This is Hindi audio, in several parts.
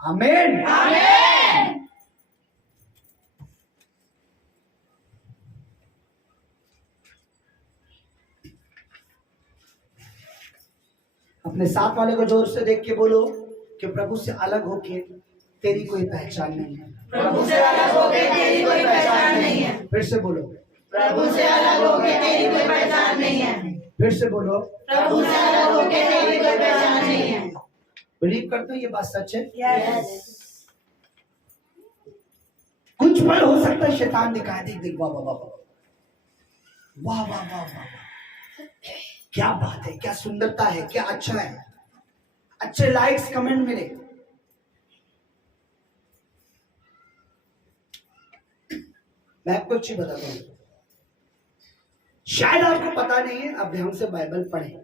आमीन। अपने साथ वाले को जोर से देख के बोलो कि प्रभु से अलग होके तेरी कोई पहचान नहीं है। प्रभु से अलग होके तेरी कोई पहचान नहीं है। फिर से बोलो, प्रभु से अलग होके तेरी कोई पहचान नहीं है। फिर से बोलो, प्रभु से अलग होके तेरी कोई पहचान नहीं है। बिलीव करते हो ये बात सच है? यस। कुछ पल हो सकता है शैतान दिखाए देख वाह वाह वाह वाह वाह वाह वाह, क्या बात है, क्या सुंदरता है, क्या अच्छा है, अच्छे लाइक्स कमेंट मिले। मैं आपको एक चीज बताता हूं, शायद आपको पता नहीं है, अब ध्यान से बाइबल पढ़ें।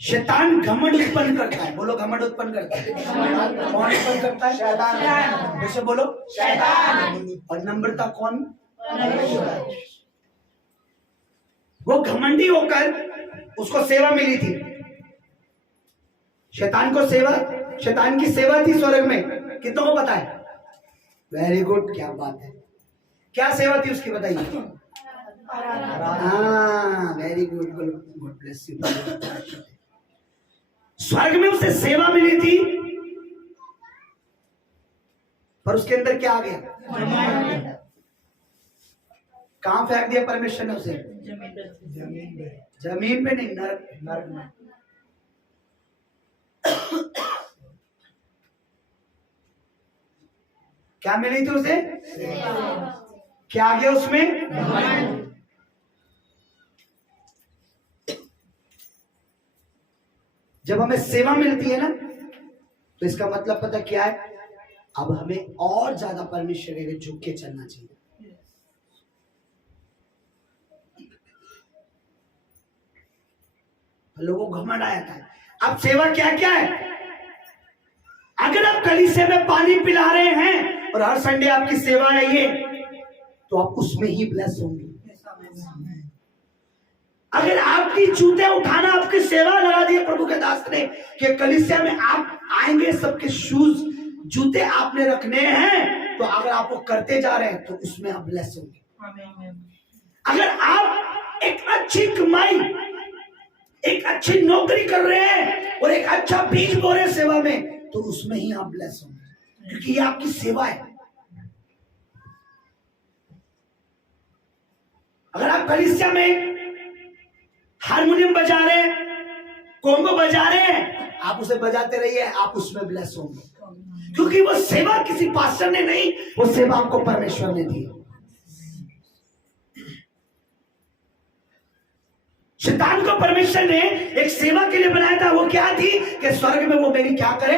शैतान घमंड उत्पन्न करता है। बोलो घमंड उत्पन्न करता है। कौन उत्पन्न करता है? शैतान। फिर से बोलो, शैतान। और नम्रता कौन? वो घमंडी होकर उसको सेवा मिली थी। शैतान को सेवा, शैतान की सेवा थी स्वर्ग में। कितनों को पता है? वेरी गुड, क्या बात है। क्या सेवा थी उसकी बताइए? हाँ, very good, God bless you. स्वर्ग में उसे सेवा मिली थी, पर उसके अंदर क्या आ गया? कहां फेंक दिया परमेश्वर ने उसे? जमीन पे नहीं, नरक में। क्या मिली थी उसे? क्या आ गया उसमें? जब हमें सेवा मिलती है ना, तो इसका मतलब पता क्या है? अब हमें और ज्यादा परमेश्वर के झुक के चलना चाहिए। लोगों को घमंड आया था। अब सेवा क्या क्या है? अगर आप कलीसिया में पानी पिला रहे हैं और हर संडे आपकी सेवा है ये, तो आप उसमें ही ब्लेस होंगे। अगर आपकी जूते उठाना आपकी सेवा लगा दिया प्रभु के दास ने कि कलीसिया में आप आएंगे, सबके शूज जूते आपने रखने हैं, तो अगर आप वो करते जा रहे हैं तो उसमें आप ब्लेस होंगे। अगर आप एक अच्छी कमाई, एक अच्छी नौकरी कर रहे हैं और एक अच्छा बीज बो रहे हैं सेवा में, तो उसमें ही आप ब्लेस होंगे, क्योंकि ये आपकी सेवा है। अगर आप कलीसिया में हारमोनियम बजा रहे हैं, कोंगो बजा रहे हैं, आप उसे बजाते रहिए, आप उसमें ब्लेस होंगे, क्योंकि वो सेवा किसी पास्टर ने नहीं, वो सेवा आपको परमेश्वर ने दी। शैतान को परमेश्वर ने एक सेवा के लिए बनाया था। वो क्या थी कि स्वर्ग में वो मेरी क्या करे?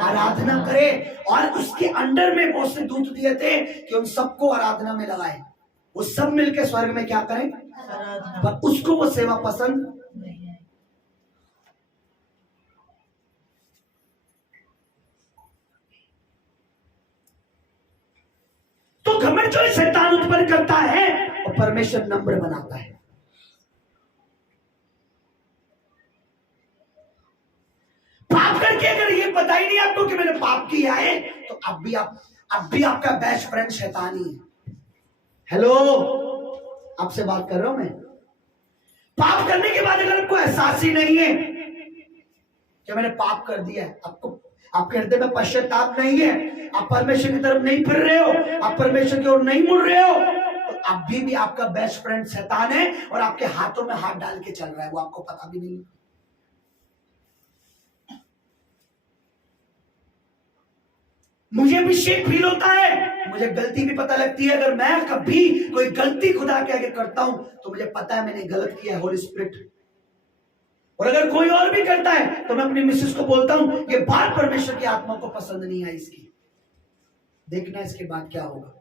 आराधना करे। और उसके अंडर में बहुत से दूत दिए थे कि उन सबको आराधना में लगाए। वो सब मिलके स्वर्ग में क्या करें? पर उसको वो सेवा पसंद नहीं है। तो घमंड जो शैतान उत्पन्न करता है, और परमेश्वर नम्र बनाता है। पाप करके अगर ये पता ही नहीं आपको कि मैंने पाप किया है, तो अब भी आपका बेस्ट फ्रेंड शैतान ही है। हेलो, आपसे बात कर रहा हूं मैं। पाप करने के बाद अगर आपको एहसास ही नहीं है कि मैंने पाप कर दिया है, आपको आपके हृदय में पश्चाताप नहीं है, आप परमेश्वर की तरफ नहीं फिर रहे हो, आप परमेश्वर की ओर नहीं मुड़ रहे हो, तो अभी भी आपका बेस्ट फ्रेंड शैतान है और आपके हाथों में हाथ डाल के चल रहा है, वो आपको पता भी नहीं। मुझे भी शेक फील होता है, मुझे गलती भी पता लगती है। अगर मैं कभी कोई गलती खुदा के आगे करता हूं तो मुझे पता है मैंने गलत किया है, होली स्पिरिट। और अगर कोई और भी करता है तो मैं अपनी मिसेस को बोलता हूं ये बात परमेश्वर की आत्मा को पसंद नहीं आई, इसकी देखना इसके बाद क्या होगा।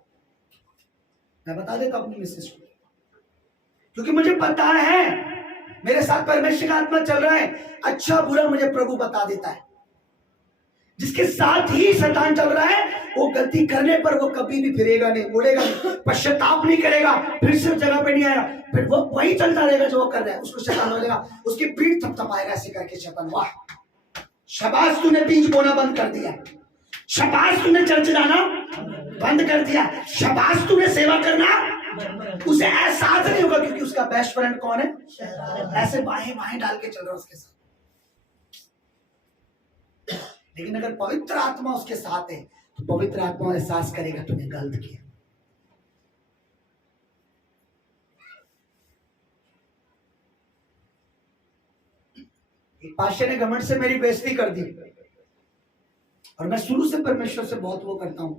मैं बता देता हूं अपनी मिसेस को, क्योंकि मुझे पता है मेरे साथ परमेश्वर का आत्मा चल रहा है। अच्छा बुरा मुझे प्रभु बता देता है। जिसके साथ ही शैतान चल रहा है, वो गलती करने पर वो कभी भी फिरेगा नहीं, मुड़ेगा नहीं, पश्चाताप नहीं करेगा, फिर से जगह पे नहीं आएगा, फिर वो वही चलता रहेगा जो वो कर रहा है। उसको शैतान बोलेगा, उसकी पीठ थपथपाएगा ऐसे करके शैतान, वाह शाबाश तूने बीज बोना बंद कर दिया, शाबाश तूने चर्च जाना बंद कर दिया, शाबाश तूने सेवा करना। उसे एहसास नहीं होगा क्योंकि उसका बेस्ट फ्रेंड कौन है? ऐसे बाहें बाहें डाल के चल रहा है उसके साथ। लेकिन अगर पवित्र आत्मा उसके साथ है तो पवित्र आत्मा एहसास करेगा तूने गलत किया। एक पास्टर ने घमंड से मेरी बेइज्जती कर दी, और मैं शुरू से परमेश्वर से बहुत वो करता हूं,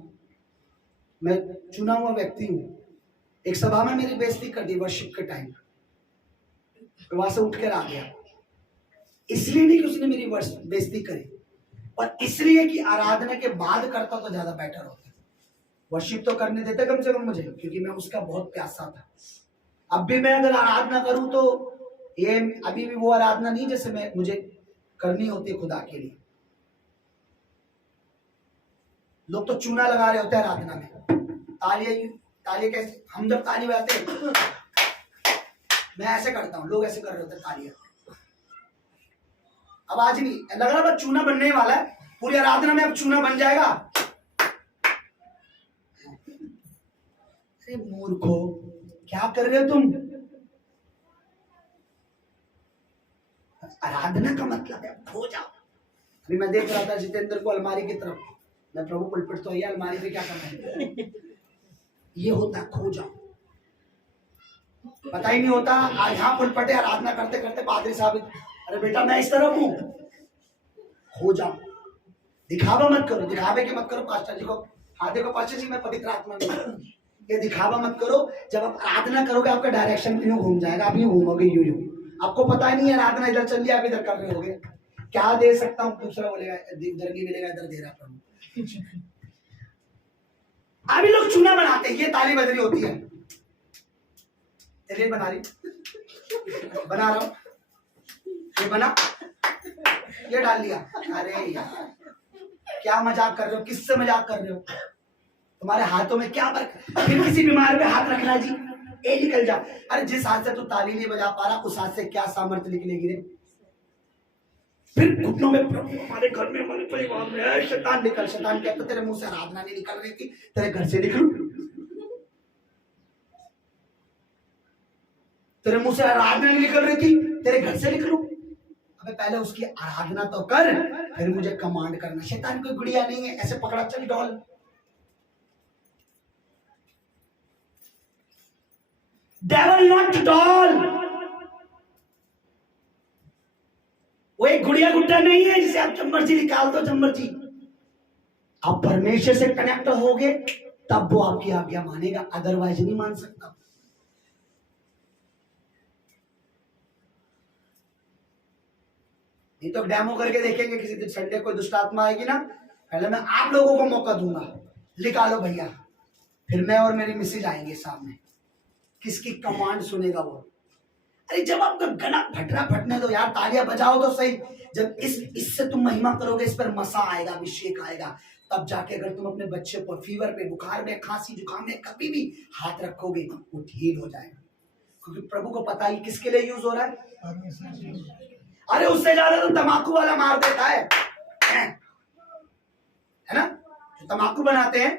मैं चुना हुआ व्यक्ति हूं। एक सभा में मेरी बेइज्जती कर दी वर्शिप के टाइम, वहां से उठ कर आ गया। इसलिए नहीं कि उसने मेरी बेइज्जती करी, और इसलिए कि आराधना के बाद करता तो ज्यादा बेटर होता। वर्शिप तो करने देते कम से कम मुझे, क्योंकि मैं उसका बहुत प्यासा था। अब भी मैं अगर आराधना करूं तो ये अभी भी वो आराधना नहीं जैसे मैं मुझे करनी होती है खुदा के लिए। लोग तो चूना लगा रहे होते हैं आराधना में, तालियां कैसे, हम जब ताली बजाते हैं मैं ऐसे करता हूं, लोग ऐसे कर रहे होते हैं तालियां। अब आज नहीं लग रहा बस चूना बनने वाला है, पूरी आराधना में अब चूना बन जाएगा। अरे मूर्खो, क्या कर रहे हो तुम? आराधना का मतलब है खो जाओ। अभी मैं देख रहा था जितेंद्र को अलमारी की तरफ, मैं प्रभु पुलपिट तो ये अलमारी पे क्या कर रहा है, ये होता है खो जाओ। पता ही नहीं होता यहाँ पुलपटे आराधना करते करते पादरी साहब, अरे बेटा मैं इस तरफ हूं, खो जाओ। दिखावा मत करो, दिखावे के मत करो पास्टर जी को, हाँ देखो पास्टर जी मैं पवित्र आत्मा में, ये दिखावा मत करो। जब आप आराधना करोगे आपका डायरेक्शन यूं घूम जाएगा, आप यूं घूमोगे यूं यूं, आपको पता ही नहीं है आराधना इधर चल रही है, आप इधर कर रहे होगे। क्या दे सकता हूँ, दूसरा बोलेगा उधर नहीं मिलेगा, इधर दे रहा प्रभु। अभी लोग चूना बनाते हैं, ये ताली बज रही होती है, तेरे बना रही, बना रहा हूं, ये बना, ये डाल लिया। अरे यार क्या मजाक कर रहे हो, किससे मजाक कर रहे हो? तुम्हारे हाथों में क्या फर्क? फिर किसी बीमार पे हाथ रखना जी, ए निकल जा। अरे जिस हाथ से तू ताली नहीं बजा पा रहा उस हाथ से क्या सामर्थ्य निकलेगी रे? फिर घुटनों में प्रभु हमारे घर में हमारे परिवार में है, शैतान निकल। शैतान कहता तेरे मुंह से आराधना नहीं निकल रही थी, तेरे घर से निकलूं, तेरे मुंह से आराधना नहीं निकल रही थी, तेरे घर से निकलूं। अबे पहले उसकी आराधना तो कर, फिर मुझे कमांड करना। शैतान कोई गुड़िया नहीं है ऐसे पकड़ा चल डॉल। डेविल नॉट डॉल, वो एक गुड़िया गुड्डा नहीं है जिसे आप जब मर्जी निकाल दो, जब मर्जी। आप परमेश्वर से कनेक्ट होगे तब वो आपकी आज्ञा मानेगा, अदरवाइज नहीं मान सकता। नहीं तो डेमो करके देखेंगे किसी दिन संडे को दुष्ट आत्मा आएगी ना, पहले मैं आप लोगों को मौका दूंगा, निकालो भैया, फिर मैं और मेरी मिसेज आएंगे सामने, किसकी कमांड सुनेगा वो। अरे जब आपका गला फटने दो यार, तालियां बजाओ तो सही। जब इससे तुम महिमा करोगे, इस पर मसा आएगा, अभिषेक आएगा, तब जाके अगर तुम अपने बच्चे पर फीवर पे, बुखार में, खांसी जुकाम में कभी भी हाथ रखोगे वो ठीक हो जाएगा, क्योंकि प्रभु को पता है किसके लिए यूज हो रहा है। अरे उससे ज्यादा तो तम्बाकू वाला मार देता है ना, जो तम्बाकू बनाते हैं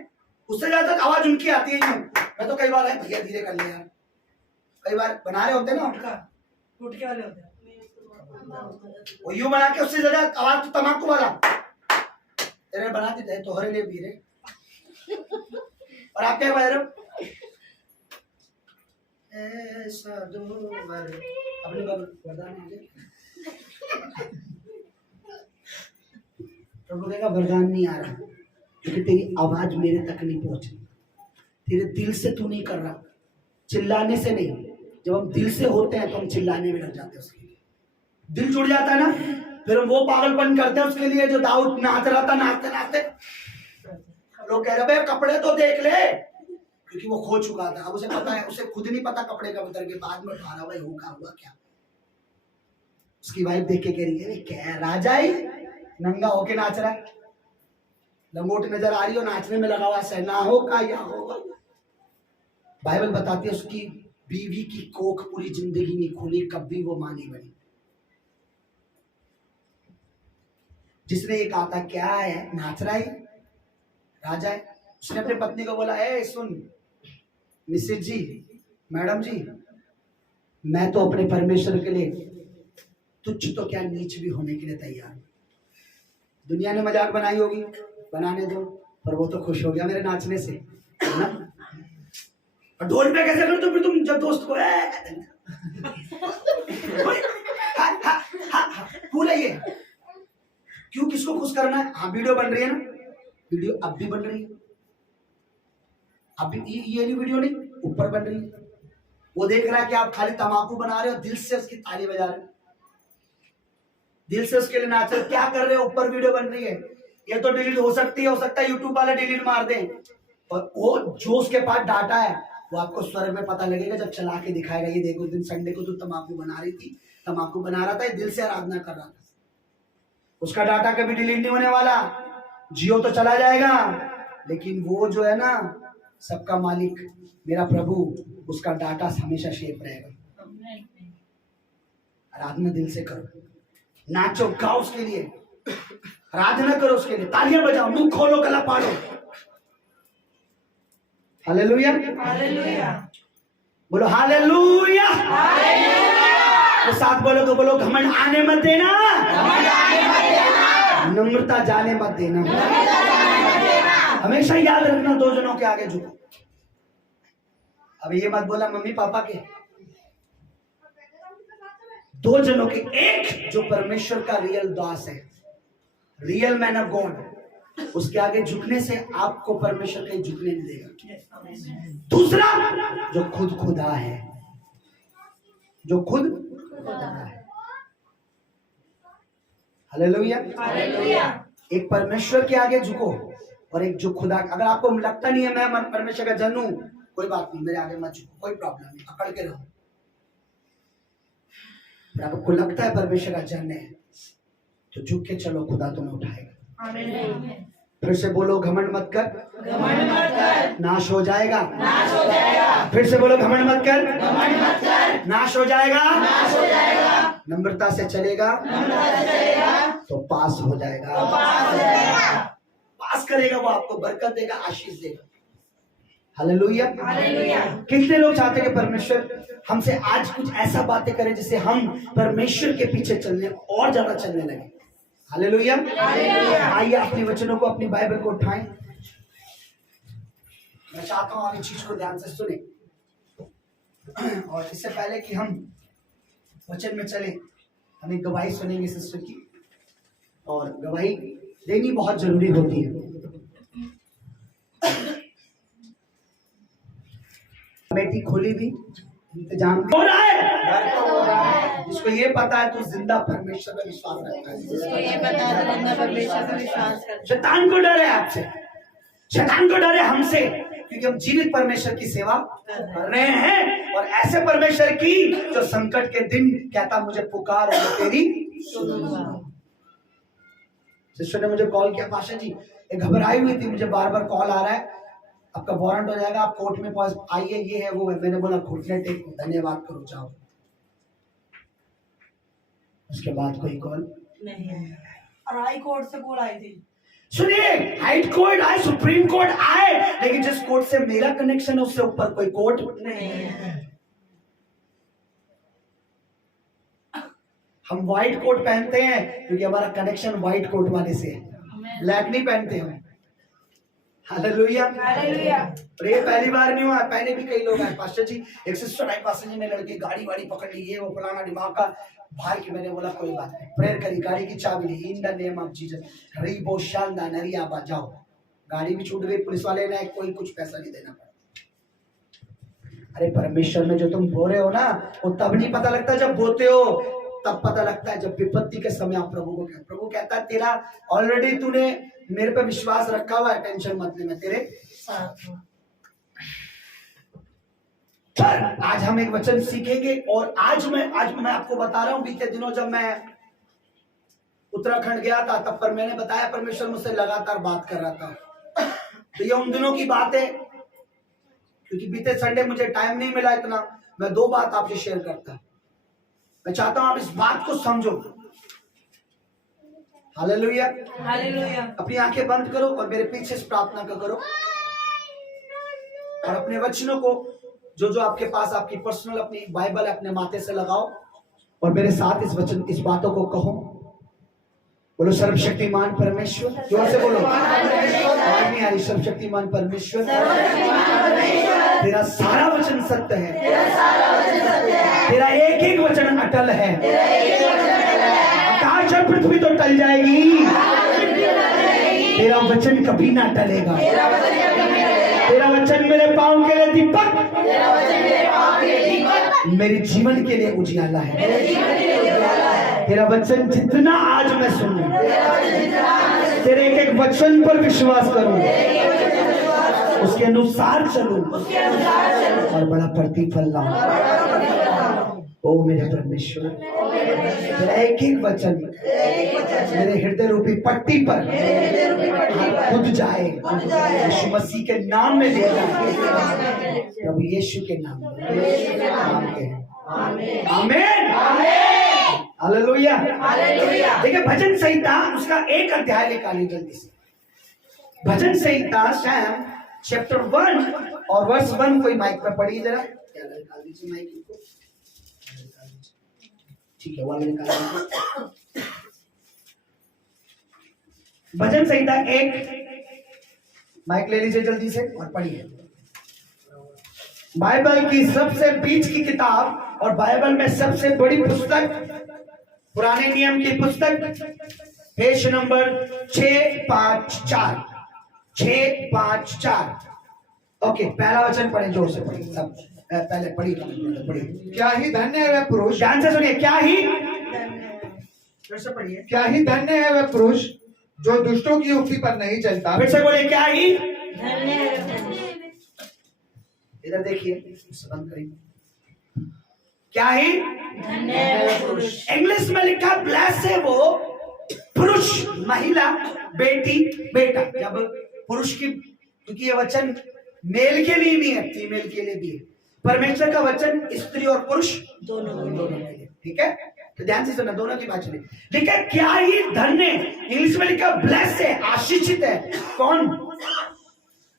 उससे ज्यादा आवाज उनकी आती है। मैं तो कई बार है भैया धीरे कर ले यार, कई बार बना रहे होते हैं ना गुटके वाले होते हैं, वो यूं बना के उससे ज्यादा आवाज तो तम्बाकू वाला तेरे बना देते हैं, तोहरे लिए भी रे। और आप क्या बजा रहे हो? ऐसा दो बार अपने वरदान मांगे, प्रभु कहेगा वरदान नहीं आ रहा क्योंकि तेरी आवाज मेरे तक नहीं पहुंच रही, तेरे दिल से तू नहीं कर रहा, चिल्लाने से नहीं। जब हम दिल से होते हैं तो हम चिल्लाने में लग जाते हैं, उसके लिए दिल जुड़ जाता है ना, फिर हम वो पागलपन करते हैं उसके लिए जो दाऊद नाच रहा था, नाचते नाचते लोग कह रहे कपड़े तो देख ले, क्योंकि वो खो चुका था। अब उसे पता है, उसे खुद नहीं पता कपड़े का उतर के बाद में उठा रहा, भाई हुआ क्या। उसकी वाइफ देख के कह रही है क्या राजा ही नंगा होके नाच रहा है, लंगोट नजर आ रही हो, नाचने में लगा हुआ है, ना हो का या होगा। बाइबल बताती है उसकी बीवी की कोख पूरी जिंदगी नहीं खुली, कभी वो मां नहीं बनी। जिसने ये कहा था क्या है, नाच रहा है, राजा है, उसने अपनी पत्नी को बोला, ए सुन मिसेज जी, मैडम जी, मैं तो अपने परमेश्वर के लिए तुच्छ तो क्या नीच भी होने के लिए तैयार हूं। दुनिया ने मजाक बनाई होगी, बनाने दो, पर वो तो खुश हो गया मेरे नाचने से, है ना। और ढोल पे कैसे कर, तो फिर तुम जब दोस्त को पूरा ये क्यों, किसको खुश करना है। हाँ वीडियो बन रही है ना, वीडियो अब भी बन रही है, अब भी ये नहीं वीडियो नहीं, ऊपर बन रही है। वो देख रहा है कि आप खाली तमाकू बना रहे हो, दिल से उसकी ताली बजा रहे हो, दिल से उसके लिए नाच रहे हो, क्या कर रहे हो, ऊपर वीडियो बन रही है। ये तो डिलीट हो सकती है, हो सकता है यूट्यूब वाले डिलीट मार दें, और वो जो उसके पास डाटा है वो आपको स्वर्ग में पता लगेगा जब चला के दिखाएगा, ये देखो दिन संडे को तो तमाकू बना रही थी, तमाकू बना रहा था, दिल से आराधना कर रहा था। उसका डाटा कभी डिलीट नहीं होने वाला, जियो तो चला जाएगा, लेकिन वो जो है ना सबका मालिक मेरा प्रभु, उसका डाटा हमेशा शेप रहेगा। आराधना दिल से करो, नाचो गाओ उसके लिए, आराधना करो उसके लिए, तालियां बजाओ, मुंह खोलो, गला पाड़ो। हालेलुया, हालेलुया, बोलो हालेलुया, तो साथ बोलो तो बोलो, घमंड आने मत देना, नम्रता जाने मत देना। हमेशा याद रखना, दो जनों के आगे झुको। अब ये मत बोला मम्मी पापा के, दो जनों के, एक जो परमेश्वर का रियल दास है, रियल मैन ऑफ गॉड, उसके आगे झुकने से आपको परमेश्वर कहीं झुकने नहीं देगा। दूसरा जो खुद खुदा है, जो खुद खुदा है। हालेलुया, हालेलुया, एक परमेश्वर के आगे झुको और एक जो खुदा। अगर आपको लगता नहीं है मैं परमेश्वर का जन हूं, कोई बात नहीं, मेरे आगे मत झुको, कोई प्रॉब्लम नहीं, पकड़ के रहो। आपको लगता है परमेश्वर का जन है तो झुक के चलो, खुदा तुम्हें उठाएगा। आमीन। फिर से बोलो, घमंड मत कर, घमंड मत कर, नाश हो जाएगा, नाश हो जाएगा। फिर से बोलो, घमंड मत कर, घमंड मत कर, नाश हो जाएगा, नाश हो जाएगा। नम्रता से चलेगा नम्रता से चलेगा तो पास हो जाएगा, तो पास हो जाएगा। पास करेगा, वो आपको बरकत देगा, आशीष देगा। Hallelujah, hallelujah. कितने लोग चाहते हैं कि परमेश्वर हमसे आज कुछ ऐसा बातें करें जिससे हम परमेश्वर के पीछे चलने और ज्यादा चलने लगे। Hallelujah, hallelujah. आइए अपने वचनों को, अपनी बाइबल को उठाएं। मैं चाहता हूं आप इस चीज को ध्यान से सुने, और इससे पहले कि हम वचन में चले, हम एक गवाही सुनेंगे सिस्टर की, और गवाही देनी बहुत जरूरी होती है। कमेटी खोली भी, इंतजाम भी हो रहा है। जिसको ये पता है तो जिंदा परमेश्वर पर विश्वास रखता है, जिसको ये पता है तो जिंदा परमेश्वर पर विश्वास करता है। शैतान को डर है आपसे, शैतान को डर है हमसे, क्योंकि हम जीवित परमेश्वर की सेवा कर रहे हैं, और ऐसे परमेश्वर की जो संकट के दिन कहता मुझे पुकार और मैं तेरी सुनूंगा। सिस्टर ने मुझे कॉल किया, पाशा जी एक घबराई हुई थी, मुझे बार बार कॉल आ रहा है, आपका वारंट हो जाएगा, आप कोर्ट में आइए, ये है वो है। मैंने बोला घुटने टेक, धन्यवाद करो, जाओ। उसके बाद कोई कॉल नहीं है, और हाई कोर्ट से कॉल आई थी। सुनिए, हाई कोर्ट आए, सुप्रीम कोर्ट आए, लेकिन जिस कोर्ट से मेरा कनेक्शन है उससे ऊपर कोई कोर्ट नहीं है। हम व्हाइट कोट पहनते हैं क्योंकि हमारा कनेक्शन व्हाइट कोट वाले से है, ब्लैक नहीं पहनते हम। Hallelujah, hallelujah. और ये पहली बार नहीं हुआ, पहले भी कई लोग आए। पास्टर जी, एक सिस्टर आई, पास्टर जी ने लड़के गाड़ी वाड़ी पकड़ ली, ये वो फलाना दिमाग का भाई की। मैंने बोला कोई बात नहीं, प्रेयर करी, गाड़ी की चाबी ली, in the name of Jesus, रीबो शानदार नरिया बा, जाओ। गाड़ी भी छूट गई, पुलिस वाले ने कोई कुछ पैसा नहीं देना पड़ा। अरे परमेश्वर में जो तुम बो रहे हो ना, वो तब नहीं पता लगता जब बोते हो, तब पता लगता है जब विपत्ति के समय आप प्रभु को कहते। प्रभु कहता है तेरा ऑलरेडी तूने मेरे पे विश्वास रखा हुआ है, टेंशन मत ले, मैं तेरे साथ हूं। पर आज हम एक वचन सीखेंगे, और आज मैं आपको बता रहा हूं, बीते दिनों जब मैं उत्तराखंड गया था तब पर मैंने बताया परमेश्वर मुझसे लगातार बात कर रहा था। तो ये उन दिनों की बात है, क्योंकि बीते संडे मुझे टाइम नहीं मिला इतना, मैं 2 बात आपसे शेयर करता। मैं चाहता हूं आप इस बात को समझो। हालेलुया। हालेलुया। अपनी आंखें बंद करो और मेरे पीछे से प्रार्थना का करो, और अपने वचनों को जो जो आपके पास आपकी पर्सनल अपनी बाइबल अपने माथे से लगाओ और मेरे साथ इस बातों को कहो। बोलो सर्वशक्तिमान परमेश्वर, जोर से बोलो, आवाज नहीं आ रही। सर्वशक्तिमान परमेश्वर, तेरा सारा वचन सत्य है, तेरा एक एक वचन अटल है। आकाश और पृथ्वी तो टल जाएगी, तेरा वचन कभी ना टलेगा। तेरा वचन मेरे पांव के लिए दीपक, मेरे जीवन के लिए उजियाला है। तेरा वचन जितना आज मैं सुनूं, तेरे एक एक वचन पर विश्वास करूं, उसके अनुसार चलूं और बड़ा प्रतिफल लाऊं। ओ मेरे परमेश्वर, तेरा एक एक वचन मेरे हृदय रूपी पट्टी पर खुद जाए, यीशु मसीह के नाम में दिया जाए, प्रभु यीशु के नाम में आमीन। हालेलुया। देखिए भजन संहिता उसका एक अध्याय निकालिए जल्दी से। भजन संहिता सैम चैप्टर 1 और वर्स 1 कोई माइक पे पढ़िए जरा। निकाल दीजिए माइक को, ठीक है, वाले निकाल दीजिए। भजन संहिता 1, माइक ले लीजिए जल्दी से और पढ़िए। बाइबल की सबसे बीच की किताब और बाइबल में सबसे बड़ी पुस्तक, पुराने नियम की पुस्तक, पेज नंबर 654। 654। ओके, पहला वचन पढ़े, जोर से पढ़िए सब। पहले पढ़िए। क्या ही धन्य है वह पुरुष, ध्यान से सुनिए, क्या ही, फिर से पढ़िए। क्या ही धन्य है वह पुरुष जो दुष्टों की युक्ति पर नहीं चलता। फिर से बोलिए, क्या ही। धन्य है। इधर देखिए, बंद करिए। क्या ही धन्य है पुरुष। इंग्लिश में लिखा ब्लेस है वो पुरुष, महिला, बेटी, बेटा। जब पुरुष की, क्योंकि ये वचन मेल के लिए भी है, फीमेल के लिए भी है। परमेश्वर का वचन स्त्री और पुरुष दोनों के लिए, ठीक है। तो ध्यान से सुनना, दोनों की बात सुनिए। लिखा क्या ही धन्य, इंग्लिश में लिखा ब्लेस है, आशीषित है। कौन?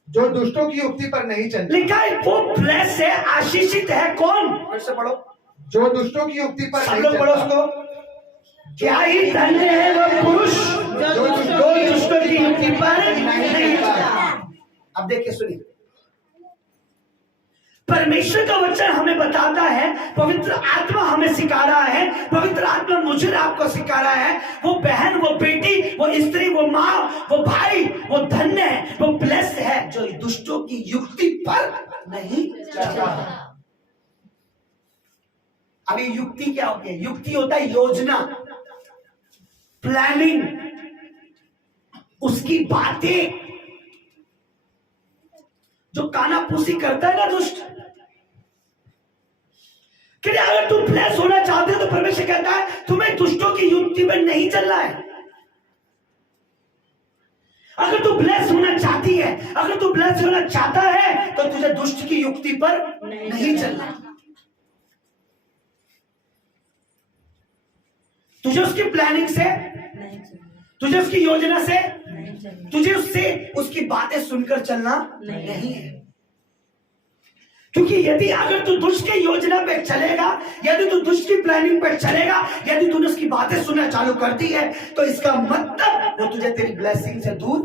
जो दुष्टों की युक्ति पर नहीं चलता। लिखा है वो ब्लेस है, आशीषित है। कौन? फिर से पढ़ो। जो दुष्टों की युक्ति पर सब नहीं लोग पढ़ो चलता। उसको। क्या ही धन्य है वो पुरुष जो दुष्टों की युक्ति पर नहीं चलता। अब देखिए सुनिए, परमेश्वर का वचन हमें बताता है, पवित्र आत्मा हमें सिखा रहा है, पवित्र आत्मा मुझे आपको सिखा रहा है। वो बहन, वो बेटी, वो स्त्री, वो माँ, वो भाई, वो धन्य है, वो ब्लेस्ड है जो दुष्टों की युक्ति पर नहीं चलता। अभी युक्ति क्या होती है? युक्ति होता है योजना, प्लानिंग, उसकी बातें जो कानाफूसी करता है ना दुष्ट। कि अगर तुम ब्लेस होना चाहते हो तो परमेश्वर कहता है तुम्हें दुष्टों की युक्ति में नहीं चलना है। अगर तू ब्लेस होना चाहती है, अगर तू ब्लेस होना चाहता है तो तुझे दुष्ट की युक्ति पर नहीं चलना। तुझे उसकी प्लानिंग से, तुझे उसकी योजना से, तुझे उससे उसकी बातें सुनकर चलना नहीं है। क्योंकि यदि अगर तू दुष्ट की योजना पे चलेगा, यदि तू दुष्ट की प्लानिंग पे चलेगा, यदि तूने उसकी बातें सुनना चालू कर दी है, तो इसका मतलब वो तुझे तेरी ब्लेसिंग से दूर।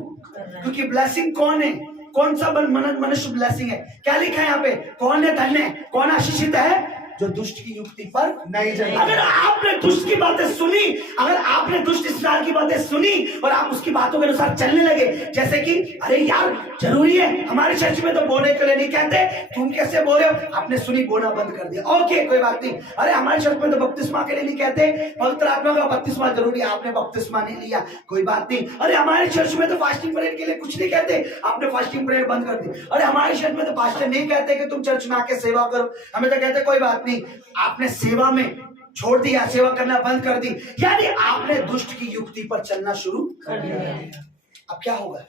क्योंकि ब्लेसिंग कौन है? कौन सा मनुष्य ब्लेसिंग है? क्या लिखा है यहाँ पे? कौन है धन्य, कौन आशीषित है? जो दुष्ट की युक्ति पर नहीं चलता। अगर आपने दुष्ट की बातें सुनी, अगर आपने दुष्ट इस्राएल की बातें सुनी और आप उसकी बातों के अनुसार चलने लगे, जैसे कि अरे यार जरूरी है, हमारे चर्च में तो बोने के लिए नहीं कहते, तुम कैसे बोल रहे हो? आपने सुनी, बोना बंद कर दिया, ओके कोई बात नहीं। अरे हमारे चर्च में तो बपतिस्मा के लिए नहीं कहते, पवित्र आत्मा का बपतिस्मा जरूरी है, आपने बपतिस्मा नहीं लिया, कोई बात नहीं। अरे हमारे चर्च में तो फास्टिंग प्रेयर के लिए कुछ नहीं कहते, आपने फास्टिंग प्रेयर बंद कर दी। अरे हमारे चर्च में तो पास्टर नहीं कहते कि तुम चर्च में आके सेवा करो, हमें तो कहते कोई बात नहीं। आपने सेवा में छोड़ दिया, सेवा करना बंद कर दी, यानी आपने दुष्ट की युक्ति पर चलना शुरू कर दिया। अब क्या होगा?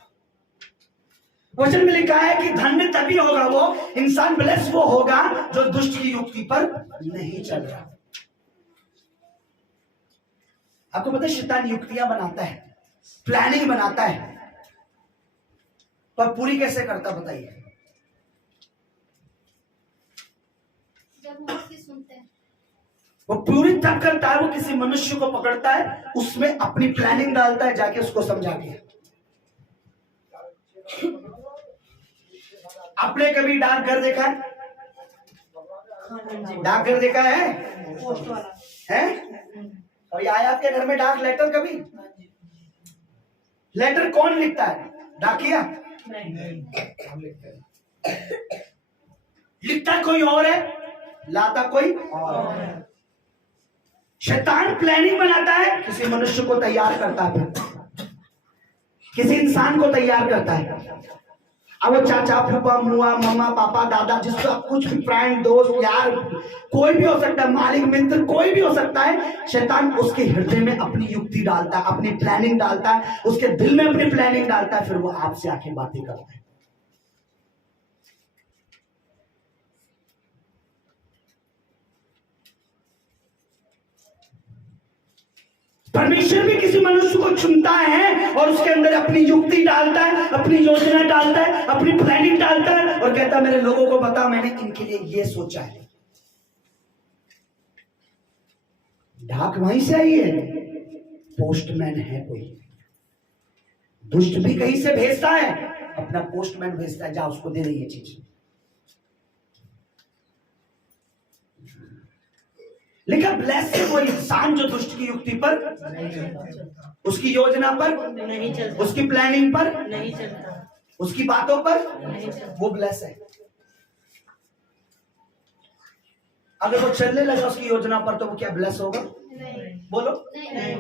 वचन में लिखा है कि धन्य तभी होगा वो इंसान, ब्लेस वो होगा जो दुष्ट की युक्ति पर नहीं चल रहा। आपको पता है शैतान युक्तियां बनाता है, प्लानिंग बनाता है, पर पूरी कैसे करता बताइए? जब हम उसकी सुनते हैं। वो पूरी तब करता है, वो किसी मनुष्य को पकड़ता है, उसमें अपनी प्लानिंग डालता है, जाके उसको समझा के। आपने कभी डाकघर देखा है? डाकघर देखा है? कभी आया आपके घर में डाक लेटर? कभी लेटर कौन लिखता है? डाकिया लिखता कोई और है, लाता कोई और है। शैतान प्लानिंग बनाता है, किसी मनुष्य को तैयार करता है, किसी इंसान को तैयार करता है। अब वो चाचा, फूफा, मुआ, मम्मा, पापा, दादा, जिसका कुछ भी फ्रेंड, दोस्त, यार, कोई भी हो सकता है, मालिक, मित्र, कोई भी हो सकता है। शैतान उसके हृदय में अपनी युक्ति डालता है, अपनी प्लानिंग डालता है, उसके दिल में अपनी प्लानिंग डालता है, फिर वो आपसे आके बातें करता है। परमेश्वर भी किसी मनुष्य को चुनता है और उसके अंदर अपनी युक्ति डालता है, अपनी योजना डालता है, अपनी प्लानिंग डालता है और कहता है मेरे लोगों को बता, मैंने इनके लिए ये सोचा है। डाक वहीं से आई है, पोस्टमैन है कोई, दुष्ट भी कहीं से भेजता है, अपना पोस्टमैन भेजता है, जा उसको दे दे ये चीज। लिखा ब्लेस है वो इंसान जो दुष्ट की युक्ति पर, उसकी योजना पर नहीं चलता, उसकी प्लानिंग पर नहीं चलता, उसकी बातों पर नहीं चलता, वो ब्लेस है। अगर वो चलने लगा उसकी योजना पर तो वो क्या ब्लेस होगा? नहीं। बोलो नहीं।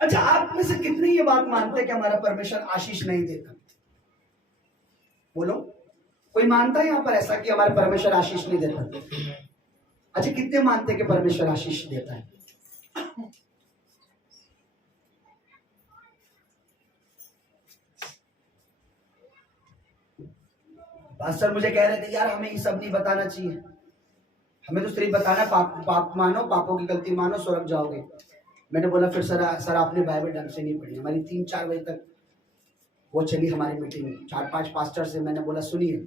अच्छा, आप में से कितने ये बात मानते हैं कि हमारा परमेश्वर आशीष नहीं देता? बोलो, कोई मानता है यहां पर ऐसा कि हमारा परमेश्वर आशीष नहीं देता? अच्छा, कितने मानते हैं कि परमेश्वर आशीष देता है? पास्टर मुझे कह रहे थे यार हमें ये सब नहीं बताना चाहिए, हमें तो सिर्फ बताना पाप मानो, पापों की गलती मानो, स्वर्ग जाओगे। मैंने बोला फिर सर आपने बाइबल ढंग से नहीं पढ़ी। हमारी 3-4 बजे तक वो चली हमारी मीटिंग, 4-5 पास्टर से। मैंने बोला सुनिए,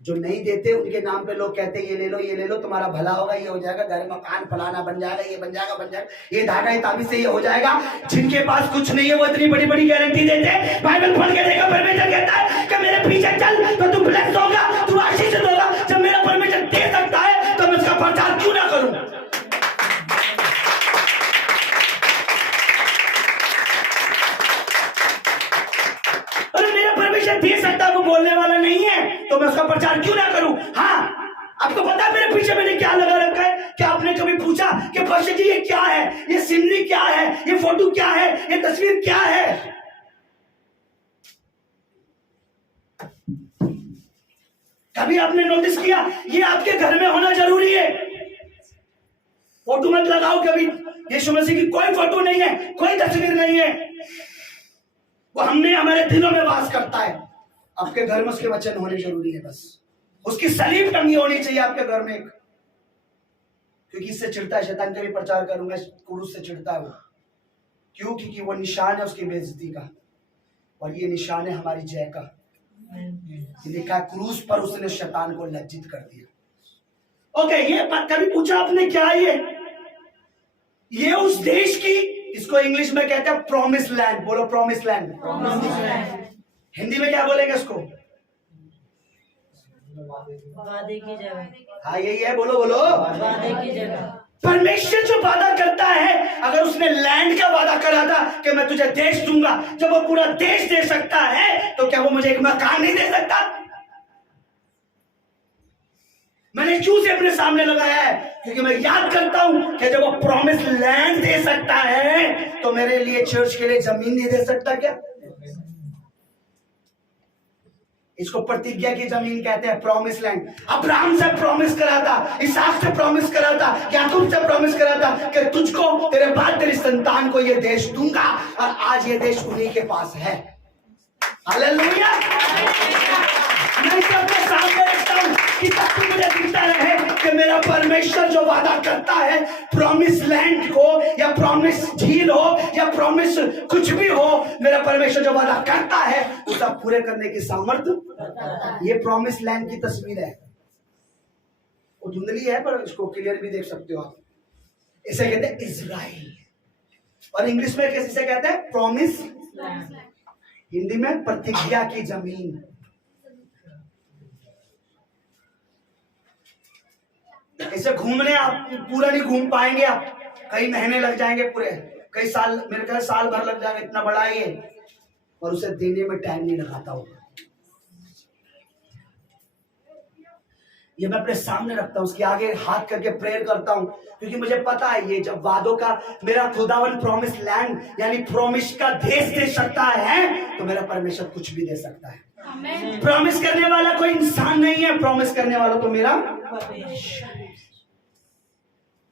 जो नहीं देते उनके नाम पे लोग कहते ये ले लो तुम्हारा भला होगा, ये हो जाएगा, घर मकान फलाना बन जाएगा, ये बन जाएगा, ये धागा ये ताबीज से ये हो जाएगा। जिनके पास कुछ नहीं है वो इतनी बड़ी बड़ी गारंटी देते हैं। बाइबल पढ़ के देखो, परमेश्वर कहता है कि मेरे पीछे चल तो तू ब्लेस्ड होगा, तू आशीषित होगा। जब मेरा परमेश्वर दे सकता है तो मैं उसका प्रचार क्यों ना करूं? दे सकता, वो बोलने वाला नहीं है तो मैं उसका प्रचार क्यों ना करूं? हाँ, आपको पता है मेरे पीछे मैंने क्या लगा रखा है? क्या आपने कभी पूछा कि पास्टर जी ये क्या है, ये सीनरी क्या है, ये फोटो क्या है, ये तस्वीर क्या है? कभी आपने नोटिस किया ये आपके घर में होना जरूरी है? फोटो मत लगाओ कभी, यीशु मसीह की कोई फोटो नहीं है, कोई तस्वीर नहीं है, वो हमने हमारे दिलों में वास करता है। आपके घर में उसके वचन होने जरूरी है, बस उसकी सलीब टंगी होनी चाहिए आपके घर में, क्योंकि इससे चिढ़ता है। शैतान का भी प्रचार करूंगा, क्रूस से चिढ़ता है वो। क्यों? क्योंकि वो निशान है उसकी बेइज्जती का, और ये निशान है हमारी जय का। लिखा क्रूस पर उसने शैतान को लज्जित कर दिया। ओके, ये कभी पूछा आपने क्या ये उस देश की, इसको इंग्लिश में कहते हैं प्रॉमिस लैंड। बोलो प्रॉमिस लैंड। हिंदी में क्या बोलेंगे इसको? वादे की जगह। हाँ यही है, बोलो बोलो। वादे की जगह। परमेश्वर जो वादा करता है, अगर उसने लैंड का वादा करा था कि मैं तुझे देश दूंगा, जब वो पूरा देश दे सकता है तो क्या वो मुझे एक मकान नहीं दे सकता? मैंने क्यों से अपने सामने लगाया है? क्योंकि मैं याद करता हूं कि जब वो प्रॉमिस लैंड दे सकता है तो मेरे लिए चर्च के लिए जमीन नहीं दे सकता क्या? इसको प्रतिज्ञा की जमीन कहते हैं, प्रॉमिस लैंड। अब्राहम से प्रॉमिस करा था, इसहाक से प्रॉमिस करा था, याकूब से प्रॉमिस करा था कि तुझको, तेरे बाद तेरी संतान को ये देश दूंगा, और आज ये देश उन्हीं के पास है। हालेलुया। मैं सबके सामने रखता हूं कि तब तक मुझे दिखता रहे कि मेरा परमेश्वर जो वादा करता है, प्रॉमिस लैंड हो या प्रॉमिस झील हो या प्रॉमिस कुछ भी हो, मेरा परमेश्वर जो वादा करता है उसका पूरे करने की सामर्थ्य। ये प्रॉमिस लैंड की तस्वीर है, वो धुंधली है पर इसको क्लियर भी देख सकते हो आप। इसे कहते हैं इजराइल, और इंग्लिश में कैसे कहते हैं? प्रॉमिस, हिंदी में प्रतिज्ञा की जमीन। इसे घूमने आप पूरा नहीं घूम पाएंगे, आप कई महीने लग जाएंगे, पूरे कई साल, मेरे ख्याल साल भर लग जाएगा, इतना बड़ा है ये, और उसे देने में टाइम नहीं लगाता होगा। ये मैं अपने सामने रखता हूं, उसके आगे हाथ करके प्रेयर करता हूं, क्योंकि मुझे पता है ये जब वादों का मेरा खुदावन प्रॉमिस लैंड यानी प्रॉमिस का देश दे सकता है, तो मेरा परमेश्वर कुछ भी दे सकता है। प्रॉमिस करने वाला कोई इंसान नहीं है, प्रॉमिस करने वाला तो मेरा परमेश्वर।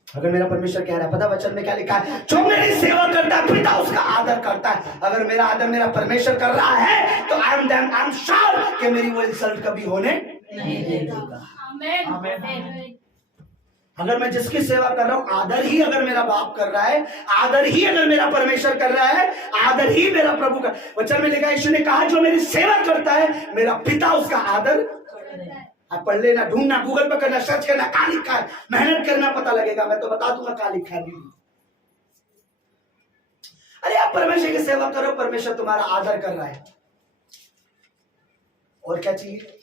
अगर मेरा परमेश्वर कह रहा है, पता वचन में क्या लिखा है? जो मेरी सेवा करता है पिता उसका आदर करता है। अगर मेरा आदर मेरा परमेश्वर कर रहा है तो आई एम श्योर कि मेरी वो इंसल्ट कभी होने नहीं देगा। अगर मैं जिसकी सेवा कर रहा हूं, आदर ही अगर मेरा बाप कर रहा है, आदर ही अगर मेरा परमेश्वर कर रहा है, आदर ही मेरा प्रभु का, वचन में लिखा है, यीशु ने कहा जो मेरी सेवा करता है मेरा पिता उसका आदर। आप पढ़ लेना, ढूंढना, गूगल पर करना, सर्च करना, कहां लिखा है, मेहनत करना, पता लगेगा। मैं तो बता दूंगा कहां लिखा है। अरे आप परमेश्वर की सेवा करो, परमेश्वर तुम्हारा आदर कर रहा है। और क्या चाहिए?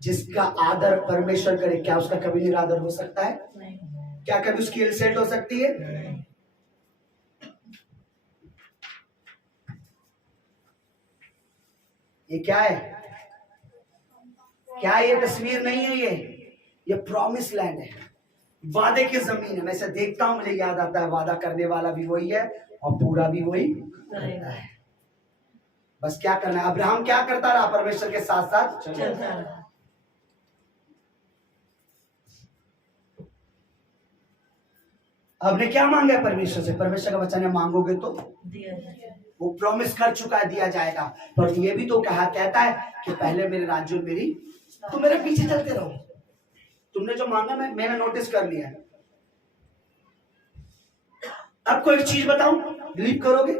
जिसका आदर परमेश्वर करे, क्या उसका कभी निरादर हो सकता है? नहीं। क्या कभी उसकी इंसल्ट हो सकती है? ये क्या है? क्या ये तस्वीर नहीं है? ये प्रॉमिस लैंड है, वादे की जमीन है। मैं इसे देखता हूं, मुझे याद आता है वादा करने वाला भी वही है और पूरा भी वही करता है। बस क्या करना है? अब्राहम क्या करता रहा? परमेश्वर के साथ साथ चलता रहा। आपने क्या मांगा है परमेश्वर से? परमेश्वर का वचन है मांगोगे तो दिया जाएगा। वो प्रॉमिस कर चुका है, दिया जाएगा। पर ये भी तो कहता है कि पहले मेरे राज्य और मेरी, तुम मेरे पीछे चलते रहो। तुमने जो मांगा मैंने नोटिस कर लिया है। आपको एक चीज बताऊं, बिलीव करोगे?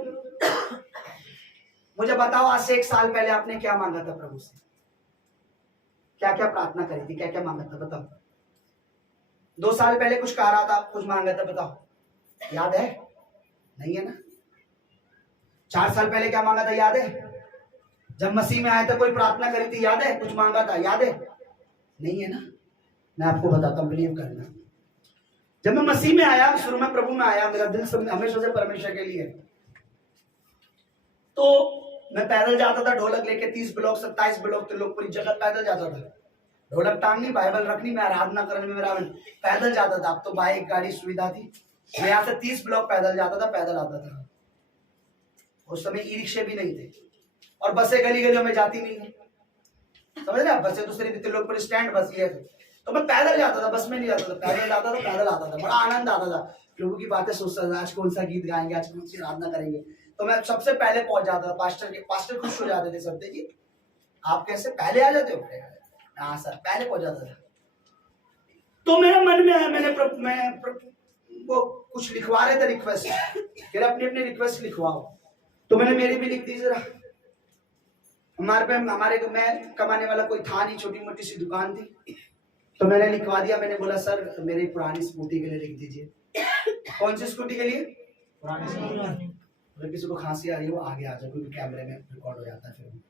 मुझे बताओ, आज से 1 साल पहले आपने क्या मांगा था प्रभु से? क्या क्या प्रार्थना करी थी? क्या क्या मांगा था? बताओ। 2 साल पहले कुछ कह रहा था, कुछ मांगा था, बताओ, याद है? नहीं है ना? 4 साल पहले क्या मांगा था, याद है? जब मसीह में आया था कोई प्रार्थना करी थी, याद है? कुछ मांगा था, याद है? नहीं है ना? मैं आपको बताता हूं, बिलीव करना। जब मैं मसीह में आया, शुरू में प्रभु में आया, मेरा दिल हमेशा से परमेश्वर के लिए, तो मैं पैदल जाता था, ढोलक लेके 30 ब्लॉक 27 ब्लॉक त्रिलोकपुरी जगह पैदल जाता था। ढोलक टांगनी, बाइबल रखनी, मैं आराधना करने में मेरा पैदल जाता था। अब तो बाइक गाड़ी सुविधा थी, मैं यहाँ से 30 ब्लॉक पैदल जाता था, पैदल आता था। उस समय ई रिक्शे भी नहीं थे, और बसें गली गलियों में जाती नहीं है, समझ रहे? बसें तो सिर्फ त्रिलोकपुरी स्टैंड बस ये थे। तो मैं पैदल जाता था, बस में नहीं जाता था, पैदल जाता था, पैदल आता था। बड़ा आनंद आता था, प्रभु की बातें सोचता था, आज कौन सा गीत गाएंगे, आज कौन सी आराधना करेंगे। तो मैं सबसे पहले पहुंच जाता था। पास्टर खुश हो जाते थे, सबसे जी आप कैसे पहले आ जाते हो? हाँ सर, पहले पहुंच जाता था। तो मेरे मन में आया, मैं वो कुछ लिखवा रहे थे रिक्वेस्ट, फिर अपनी अपनी रिक्वेस्ट लिखवाओ। तो मैंने मेरी भी लिख दी जरा। हमारे मैं कमाने वाला कोई था नहीं, छोटी मोटी सी दुकान थी, तो मैंने लिखवा दिया। मैंने बोला सर मेरी पुरानी स्कूटी के लिए लिख दीजिए। कौन सी स्कूटी के लिए? पुरानी स्कूटी। अगर किसी को खांसी आ रही है वो आगे आ जाए, क्योंकि कैमरे में रिकॉर्ड हो जाता है। फिर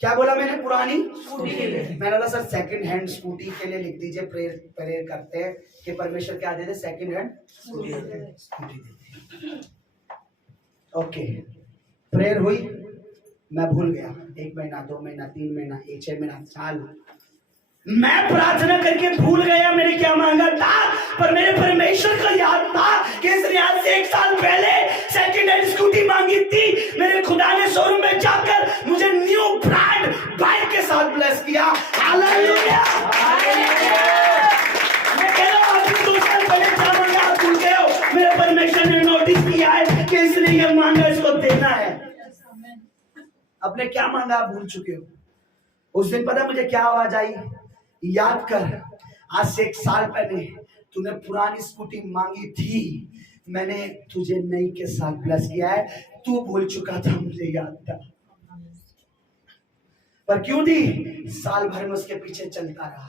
क्या बोला मैंने? पुरानी स्कूटी के लिए। मैंने बोला सर सेकंड हैंड स्कूटी के लिए लिख दीजिए। प्रेयर करते हैं कि परमेश्वर क्या दे दे? सेकंड हैंड स्कूटी दे दे। ओके, प्रेयर हुई, मैं भूल गया। 1 महीना, 2 महीना, 3 महीना, 6 महीना, साल, मैं प्रार्थना करके भूल गया मैंने क्या मांगा था। पर मेरे परमेश्वर को याद था कि इस रियाज से 1 साल पहले सेकंड हैंड स्कूटी मांगी थी। मेरे खुदा ने शोरूम में जाकर मुझे न्यू ब्रांड के इसलिए ये मांगा, इसको देना है। आपने क्या मांगा आप भूल चुके हो। उस दिन पता मुझे क्या आवाज आई, याद कर आज से 1 साल पहले तूने पुरानी स्कूटी मांगी थी, मैंने तुझे नई के साथ ब्लेस किया है। तू भूल चुका था, मुझे याद था, पर क्यों दी? साल भर में उसके पीछे चलता रहा,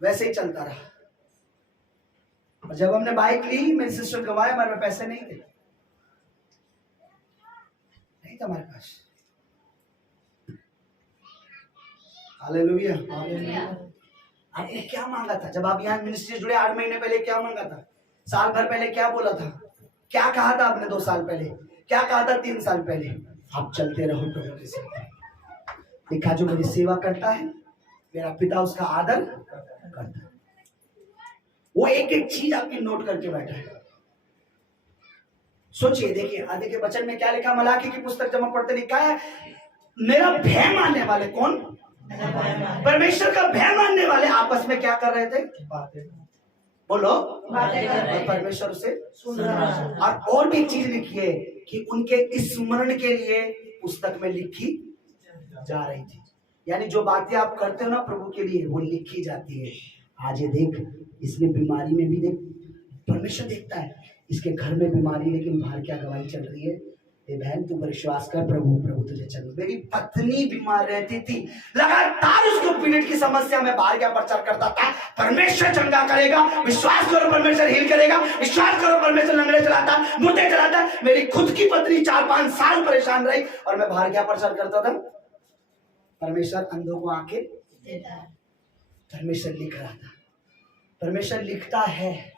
वैसे ही चलता रहा। और जब हमने बाइक ली, मेरी सिस्टर गवाए, हमारे में पैसे नहीं थे, नहीं था हमारे पास। हालेलुया। आपने क्या मांगा था जब आप यहाँ मिनिस्ट्री जुड़े? 8 महीने पहले क्या मांगा था? साल भर पहले क्या बोला था? क्या कहा था आपने 2 साल पहले? क्या कहा था 3 साल पहले? आप चलते रहो प्रभु के साथ। लिखा जो मेरी सेवा करता है मेरा पिता उसका आदर करता है। वो एक एक चीज आपकी नोट करके बैठा है। सोचिए, देखिए आगे के वचन में क्या लिखा, मलाकी की पुस्तक जब हम पढ़ते लिखा है, मेरा भय मानने वाले कौन? परमेश्वर का भय मानने वाले आपस में क्या कर रहे थे? बोलो, और परमेश्वर उसे सुन रहा है। और भी एक चीज लिखी है कि उनके स्मरण के लिए पुस्तक में लिखी जा रही थी। यानी जो बातें आप करते हो ना प्रभु के लिए, वो लिखी जाती है। आज ये देख, इसमें बीमारी में भी देख, परमेश्वर देखता है इसके घर में बीमारी, लेकिन बाहर क्या गवाही चल रही है। ये बहन तू विश्वास कर, प्रभु तुझे चल। मेरी पत्नी बीमार रहती थी, लगातार उसको पीरियड की समस्या में बाहर क्या प्रचार करता था, परमेश्वर चंगा करेगा, विश्वास करो परमेश्वर हील करेगा, विश्वास करो परमेश्वर लंगड़े चलाता, मुद्दे चलाता। मेरी खुद की पत्नी 4-5 साल परेशान रही, और मैं बाहर क्या प्रचार करता था, परमेश्वर अंधों को आंखें देता है। परमेश्वर लिख रहा था, परमेश्वर लिखता है।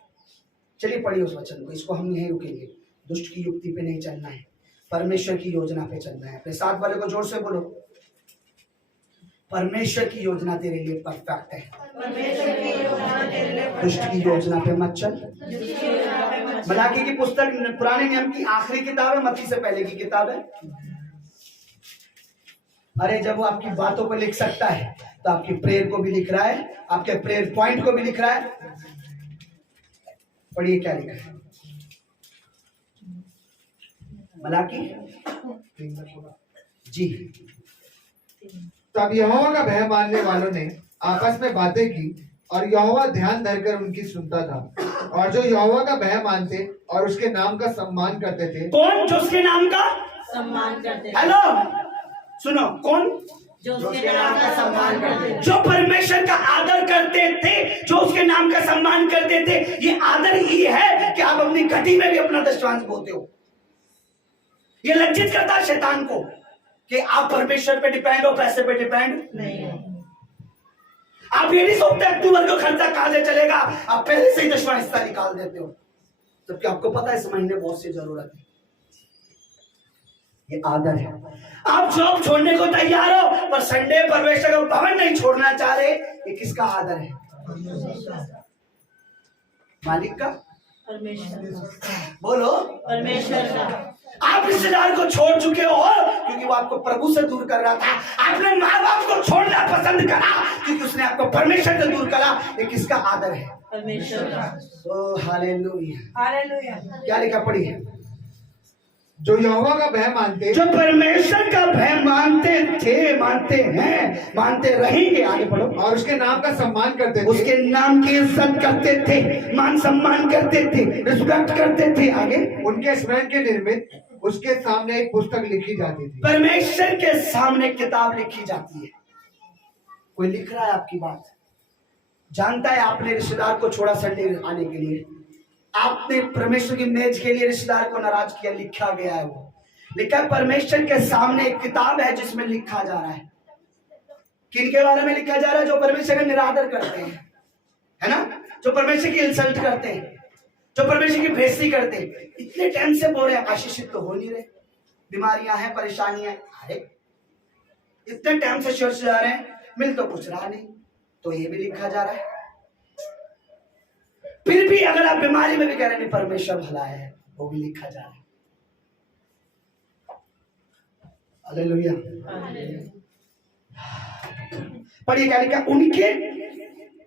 चलिए पढ़िए उस वचन को, इसको हम नहीं रुकेंगे। दुष्ट की युक्ति पे नहीं चलना है, परमेश्वर की योजना पे चलना है। अपने साथ वाले को जोर से बोलो, परमेश्वर की योजना तेरे लिए परफेक्ट है। दुष्ट की योजना पे मत चल। मलाकी की पुस्तक पुराने नियम की आखिरी किताब है, मत्ती से पहले की किताब है। अरे जब वो आपकी बातों पर लिख सकता है तो आपकी प्रेयर को भी लिख रहा है, आपके प्रेयर पॉइंट को भी लिख रहा है। पढ़िए क्या लिखा है मलाकी जी। तब यहोवा का भय मानने वालों ने आपस में बातें की, और यहोवा ध्यान धरकर उनकी सुनता था। और जो यहोवा का भय मानते और उसके नाम का सम्मान करते थे। कौन? जो उसके नाम का सम्मान करते थे। हेलो सुनो, कौन? जो उसके नाम का सम्मान करते थे। जो परमेश्वर का आदर करते थे, जो उसके नाम का सम्मान करते थे। ये आदर ही है कि आप अपनी घटी में भी अपना दशवांश बोते हो। ये लज्जित करता है शैतान को कि आप परमेश्वर पे डिपेंड हो, पैसे पे डिपेंड नहीं। आप ये नहीं सोचते अक्टूबर को खर्चा कहां से चलेगा, आप पहले से ही 10वां हिस्सा निकाल देते हो, जबकि आपको पता है इस महीने बहुत सी जरूरत है। ये आदर है। आप जॉब छोड़ने को तैयार हो, पर संडे परमेश्वर का भवन नहीं छोड़ना चाह रहे। ये किसका आदर है? मालिक का? परमेश्वर। बोलो, परमेश्वर का। आप रिश्तेदार को छोड़ चुके हो क्योंकि वो आपको प्रभु से दूर कर रहा था। आपने माँ बाप को छोड़ना पसंद करा क्योंकि उसने आपको परमेश्वर से दूर करा। ये किसका आदर है? परमेश्वर का। ओ हालेलुया। हालेलुया। क्या लिखा पढ़िए। जो यहोवा का भय मानते, जो परमेश्वर का भय मानते थे, मानते हैं, मानते रहेंगे। आगे पढ़ो। और उसके नाम का सम्मान करते थे। उसके नाम की इज्जत करते थे, मान सम्मान करते थे, रिस्पेक्ट करते थे। आगे। उनके स्मरण के निर्मित उसके सामने एक पुस्तक लिखी जाती थी। परमेश्वर के सामने किताब लिखी जाती है। कोई लिख रहा है आपकी बात, जानता है आपने रिश्तेदार को छोड़ा संडे आने के लिए, आपने परमेश्वर की मेज के लिए रिश्तेदार को नाराज किया। लिखा गया है, वो लिखा है परमेश्वर के सामने एक किताब है जिसमें लिखा जा रहा है। किनके बारे में लिखा जा रहा है? जो परमेश्वर का निरादर करते हैं, है ना, जो परमेश्वर की इंसल्ट करते हैं, जो परमेश्वर की बेइज्जती करते हैं। इतने टाइम से बोल रहे हैं आशीषित तो हो नहीं रहे, बीमारियां हैं, परेशानियां। अरे इतने टाइम से चर्च जा रहे हैं, मिल तो कुछ रहा नहीं, तो ये भी लिखा जा रहा है। फिर भी अगर आप बीमारी में भी कह रहे नहीं परमेश्वर भला है, वो भी लिखा जा रहा है। हालेलुया। पढ़िए क्या लिखा। उनके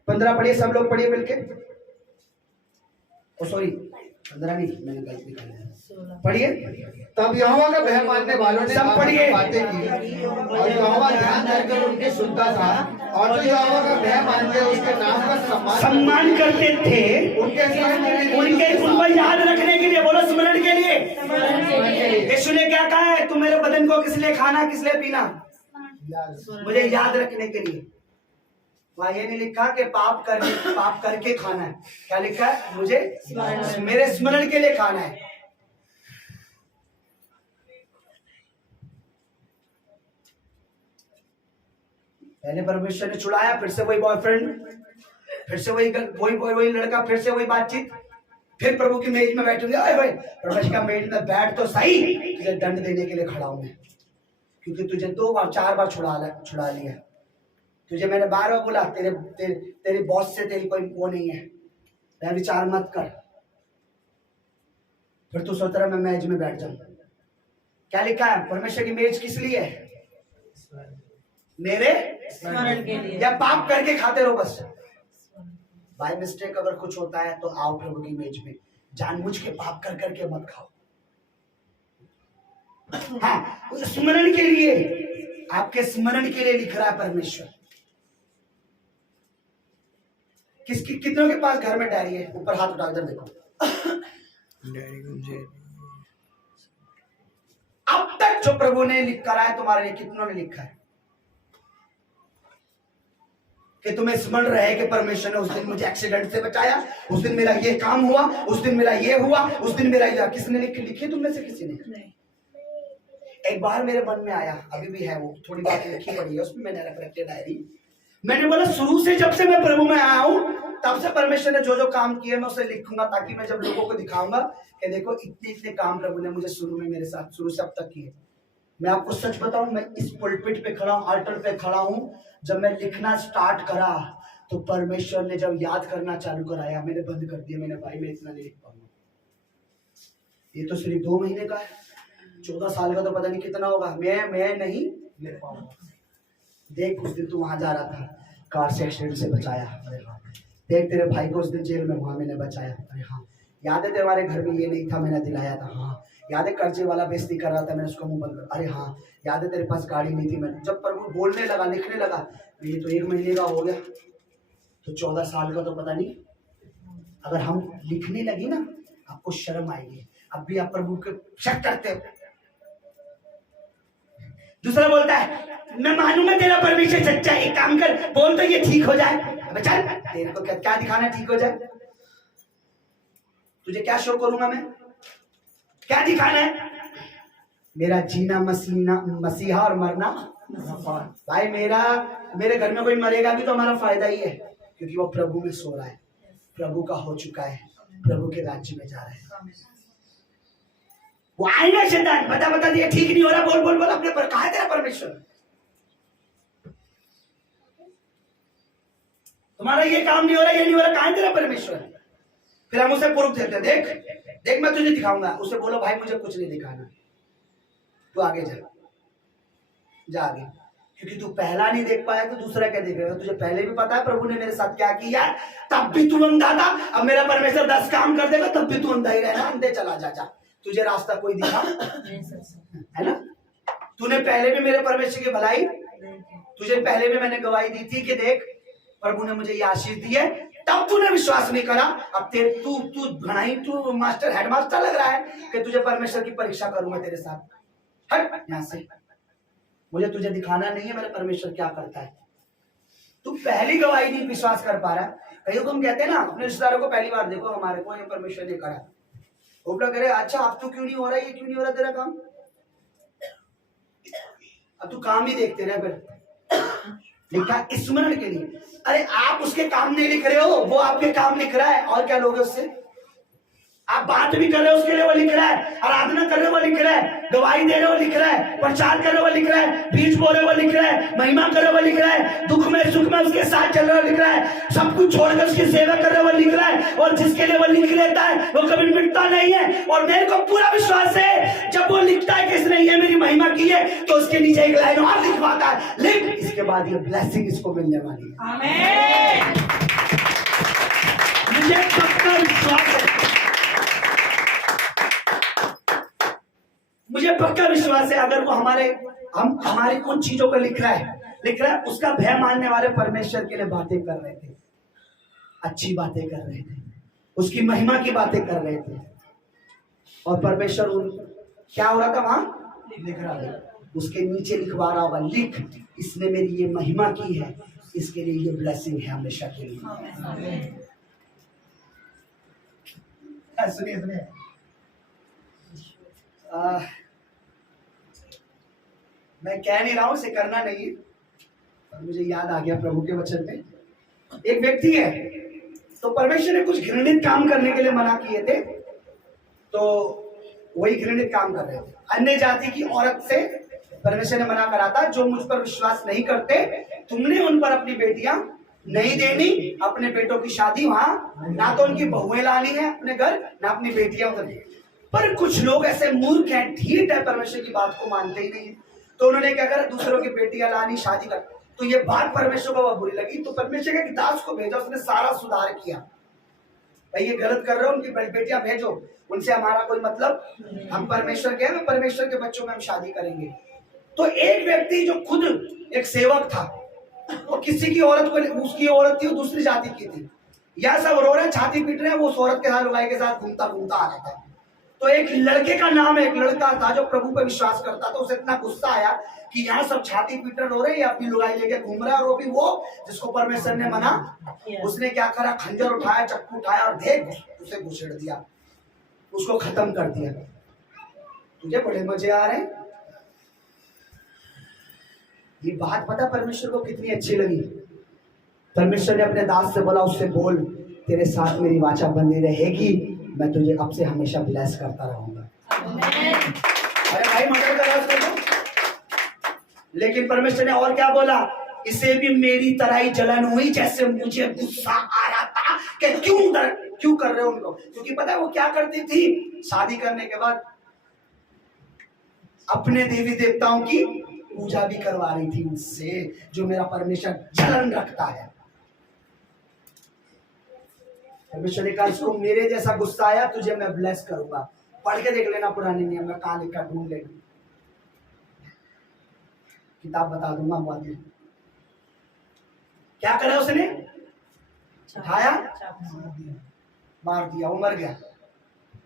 15 पढ़िए, सब लोग पढ़िए मिलके। ओ सॉरी 15 नहीं, मैंने गलती कर लिया। 16 पढ़िए, तब यहोवा का भय मानने वालों ने सब आपस पढ़िए। में बातें की और यहोवा ध्यान धरकर उनकी सुनता था, और जो यहोवा का भय मानते उसके नाम का सम्मान करते थे, उनके स्मरण के लिए उनको याद रखने के लिए, बोलो स्मरण के लिए। स्मरण के लिए यीशु ने क्या कहा है, तुम मेरे बदन को किस लिए खाना, किस लिए पीना, मुझे याद रखने के लिए। वहाँ ये नहीं लिखा कि पाप करके खाना है, क्या लिखा है, मुझे मेरे स्मरण के लिए खाना है। पहले परमेश्वर ने छुड़ाया, फिर से वही बॉयफ्रेंड, फिर से वही लड़का, फिर से वही बातचीत, फिर प्रभु की मेज में बैठूंगे। अरे भाई परमेश्वर का मेज में बैठ तो सही, तुझे दंड देने के लिए खड़ा हूं मैं, क्योंकि तुझे 2 बार 4 बार छुड़ा लिया। तुझे मैंने 12 बार बोला, तेरे बॉस से तेरी कोई वो नहीं है, मैं विचार मत कर। फिर तू सोच रहा मैं मेज में बैठ जाऊं। क्या लिखा है, परमेश्वर की मेज किस लिए है, मेरे स्मरण के लिए। या पाप करके खाते रहो बस। बाय मिस्टेक अगर कुछ होता है तो आओ प्रभु की मेज में, जानबूझ के पाप कर करके मत खाओ। हाँ, स्मरण के लिए, आपके स्मरण के लिए लिख रहा है परमेश्वर। कितनों के पास घर में डायरी है, ऊपर हाथ उठा कर देखो। अब तक जो प्रभु ने लिख करा है तुम्हारे लिए, कितनों ने लिखा है कि तुम्हें स्मरण रहे कि परमेश्वर ने उस दिन मुझे एक्सीडेंट से बचाया, उस दिन मेरा ये काम हुआ, उस दिन मेरा ये हुआ, उस दिन मेरा ये। किसने लिखी तुम में से किसी ने? एक बार मेरे मन में आया, अभी भी है वो, थोड़ी बात लिखी पड़ी है उसमें, मैंने रख रखी डायरी। मैंने बोला शुरू से जब से मैं प्रभु में आया हूं तब से परमेश्वर ने जो जो काम किए मैं उसे लिखूंगा, ताकि मैं जब लोगों को दिखाऊंगा कि देखो इतने इतने काम प्रभु ने मुझे शुरू में मेरे साथ शुरू से अब तक किए। मैं आपको सच बताऊं, मैं इस पुलपिट पे खड़ा हूं, अल्टर पे खड़ा हूं, जब मैं लिखना स्टार्ट करा तो परमेश्वर ने जब याद करना चालू कराया, मैंने बंद कर दिया। मैंने भाई मैं इतना नहीं लिख पाऊंगा, ये तो सिर्फ 2 महीने का है, 14 साल का तो पता नहीं कितना होगा, मैं नहीं लिख पाऊंगा। देख उस दिन तू वहां जा रहा था, कार से एक्सीडेंट से बचाया, अरे हाँ। देख तेरे भाई को उस दिन जेल में वहां मैंने बचाया, अरे हाँ। याद है तुम्हारे घर में ये नहीं था, मैंने दिलाया था, हाँ। याद है कर्जे वाला बेइज्जती कर रहा था, मैंने उसको मुंह बंद कर, अरे हाँ। याद है तेरे पास गाड़ी नहीं थी, मैंने जब प्रभु बोलने लगा, लिखने लगा, ये तो 1 महीने का हो गया, तो 14 साल का तो पता नहीं। अगर हम लिखने लगे ना, आपको शर्म आएगी। अब भी आप प्रभु के शक करते हो। दूसरा बोलता है मैं मानूंगा तेरा परमेश्वर सच्चा है, एक काम कर, बोल तो ये ठीक हो जाए। अबे चल, तेरे को क्या दिखाना ठीक हो जाए? तुझे क्या शो करूंगा मैं, क्या दिखाना है? मेरा जीना मसीहा और मरना भाई। मेरे घर में कोई मरेगा भी तो हमारा फायदा ही है, क्योंकि वो प्रभु में सो रहा है, प्रभु का हो चुका है, प्रभु के राज्य में जा रहा है। वो आएगा शैतान, बता दिया ठीक नहीं हो रहा, बोल अपने पर, कहा है तेरा परमेश्वर? तुम्हारा ये काम नहीं हो रहा, ये नहीं हो रहा, कहा है तेरा परमेश्वर? फिर हम उसे प्रूफ देते, देख मैं तुझे दिखाऊंगा। उसे बोलो भाई मुझे कुछ नहीं दिखाना, तू आगे जा आगे, क्योंकि तू पहला नहीं देख पाया तो दूसरा क्या देखेगा? तुझे पहले भी पता है प्रभु ने मेरे साथ क्या किया है, तब भी तू अंधा था। अब मेरा परमेश्वर 10 काम कर देगा, तब भी तू अंधा ही रहना, अंधे चला जा। तुझे रास्ता कोई दिखा है ना? तूने पहले भी मेरे परमेश्वर की भलाई, तुझे पहले भी मैंने गवाही दी थी कि देख प्रभु ने मुझे ये आशीष दी है, तब तूने विश्वास नहीं करा। अब तेरे तू घनाई, तू मास्टर हेडमास्टर लग रहा है कि तुझे परमेश्वर की परीक्षा करूंगा तेरे साथ। हट यहां से, मुझे तुझे दिखाना नहीं है मेरा परमेश्वर क्या करता है। तू पहली गवाही नहीं विश्वास कर पा रहा। कहीं तुम कहते हैं ना अपने रिश्तेदारों को पहली बार देखो, हमारे को ये परमेश्वर ने करा, उपला करे अच्छा अब तो क्यों नहीं हो रहा, ये क्यों नहीं हो रहा तेरा काम? अब तू काम ही देखते रहे। फिर लिखा स्मरण के लिए, अरे आप उसके काम नहीं लिख रहे हो, वो आपके काम लिख रहा है। और क्या लोगे उससे? आप बात भी कर रहे हो उसके लिए वो लिख रहा है, आराधना कर रहे हो वो लिख रहा है, गवाही दे रहे हो लिख रहा है, प्रचार कर रहे हो वो लिख रहा है, बीज बो रहे हो वो लिख रहा है, महिमा कर रहे हो वो लिख रहा है, दुख में सुख में उसके साथ चल रहे हो लिख रहा है, सब कुछ छोड़कर उसकी सेवा कर रहे हो वो लिख रहा है। और जिसके लिए वो लिख लेता है वो कभी मिटता नहीं है। और मेरे को पूरा विश्वास है जब वो लिखता है कि इसने ये मेरी महिमा की है, तो उसके नीचे एक लाइन और लिखवाता है, लिख इसके बाद ये ब्लेसिंग इसको मिलने वाली है। आमीन। मुझे पक्का विश्वास है मुझे पक्का विश्वास है अगर वो हमारी उन चीजों को लिख रहा है उसका भय मानने वाले परमेश्वर के लिए बातें कर रहे थे, अच्छी बातें कर रहे थे, उसकी महिमा की बातें कर रहे थे। और परमेश्वर उन क्या हो रहा था वहां लिख रहा था, उसके नीचे लिखवा रहा होगा, लिख इसने मेरी ये महिमा की है, इसके लिए ये ब्लेसिंग है हमेशा के लिए। सुनिए सुनिए, मैं कह नहीं रहा हूं इसे करना नहीं है, पर मुझे याद आ गया प्रभु के वचन में। एक व्यक्ति है, तो परमेश्वर ने कुछ घृणित काम करने के लिए मना किए थे, तो वही घृणित काम कर रहे थे। अन्य जाति की औरत से परमेश्वर ने मना करा था, जो मुझ पर विश्वास नहीं करते तुमने उन पर अपनी बेटियां नहीं देनी, अपने बेटों की शादी वहां ना तो उनकी बहुएं लानी है अपने घर, ना अपनी बेटियां उधर। पर कुछ लोग ऐसे मूर्ख हैं, ढीठ है, परमेश्वर की बात को मानते ही नहीं। तो उन्होंने क्या करा, दूसरों की बेटियां लानी, शादी कर। तो ये बात परमेश्वर को बुरी लगी, तो परमेश्वर के दास को भेजा, उसने सारा सुधार किया, भाई ये गलत कर रहे हो, उनकी बेटियां भेजो, उनसे हमारा कोई मतलब, हम परमेश्वर के हैं, परमेश्वर के बच्चों में हम शादी करेंगे। तो एक व्यक्ति जो खुद एक सेवक था, वो किसी की औरत को, उसकी औरत थी, वो दूसरी जाति की थी, यह सब रो रहे हैं, छाती पीट रहे हैं, वो उस औरत के साथ, लुगाई के साथ घूमता घूमता आ रहा था। तो एक लड़के का नाम है, एक लड़का था जो प्रभु पे विश्वास करता था, उसे इतना गुस्सा आया कि यहाँ सब छाती पीट रो रहे हैं, अपनी लुगाई लेके घूम रहा है, और वो भी वो जिसको परमेश्वर ने मना। उसने क्या करा, खंजर उठाया, चक्कू उठाया और देख उसे घुसेड़ दिया, उसको खत्म कर दिया। तुझे बड़े मजे आ रहे हैं। ये बात पता परमेश्वर को कितनी अच्छी लगी। परमेश्वर ने अपने दास से बोला, उससे बोल तेरे साथ मेरी वाचा बनी रहेगी, मैं तुझे अब से हमेशा ब्लेस करता रहूंगा। अरे भाई मदद करा उसको तो। लेकिन परमेश्वर ने और क्या बोला, इसे भी मेरी तरह ही जलन हुई जैसे मुझे गुस्सा आ रहा था कि क्यों कर रहे हो उनको। क्योंकि पता है वो क्या करती थी, शादी करने के बाद अपने देवी देवताओं की पूजा भी करवा रही थी उससे, जो मेरा परमेश्वर जलन रखता है। परमेश्वर ने कहा इसको मेरे जैसा गुस्सा आया, तुझे मैं ब्लेस करूंगा। पढ़ के देख लेना पुराने नियम में, कहां लिखा ढूंढ लेना, किताब बता दूंगा बातें। क्या करा उसने, उठाया मार दिया, वो मर गया।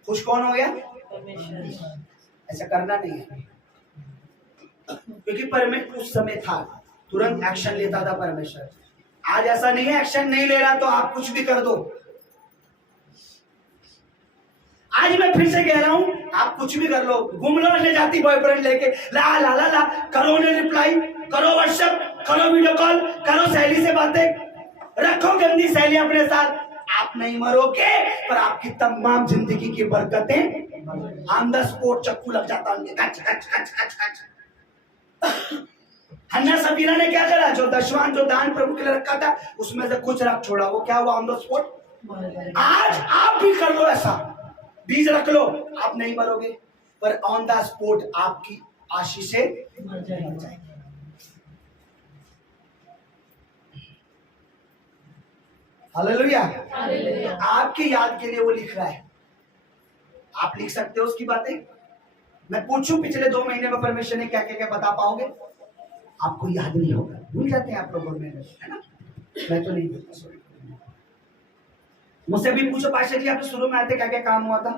खुश कौन हो गया, ऐसा करना नहीं है, क्योंकि परमेश्वर उस समय था, तुरंत एक्शन लेता था परमेश्वर। आज ऐसा नहीं है, एक्शन नहीं ले रहा तो आप कुछ भी कर दो। आज मैं फिर से कह रहा हूं, आप कुछ भी कर लो, घूम लो ले जाती बॉयफ्रेंड लेके, ला ला ला ला, करो उन्हें रिप्लाई, करो व्हाट्सएप, करो वीडियो कॉल, करो सहेली से बातें, रखो गंदी सहेली अपने साथ। आप नहीं मरोगे, पर आपकी तमाम जिंदगी की बरकतें ऑन द स्पॉट चक्कू लग जाता उनके, कच कच कच कच कच। हन्ना सबीरा ने क्या करा, जो दशवान जो दान प्रभु के लिए रखा था उसमें से कुछ रख छोड़ा, वो क्या हुआ, ऑन द स्पॉट। आज आप भी कर लो ऐसा, बीज रख लो, आप नहीं मरोगे, पर ऑन द स्पॉट आपकी आशीषें मर जाएंगी। हालेलुया। आपकी याद के लिए वो लिख रहा है, आप लिख सकते हो उसकी बातें। मैं पूछूं पिछले 2 महीने में परमेश्वर ने क्या क्या बता पाओगे, आपको याद नहीं होगा, भूल जाते हैं आप लोगों में, है ना। मैं तो नहीं भूलता। मुझसे भी पूछो पाशा जी आपके शुरू में आते क्या क्या काम हुआ था,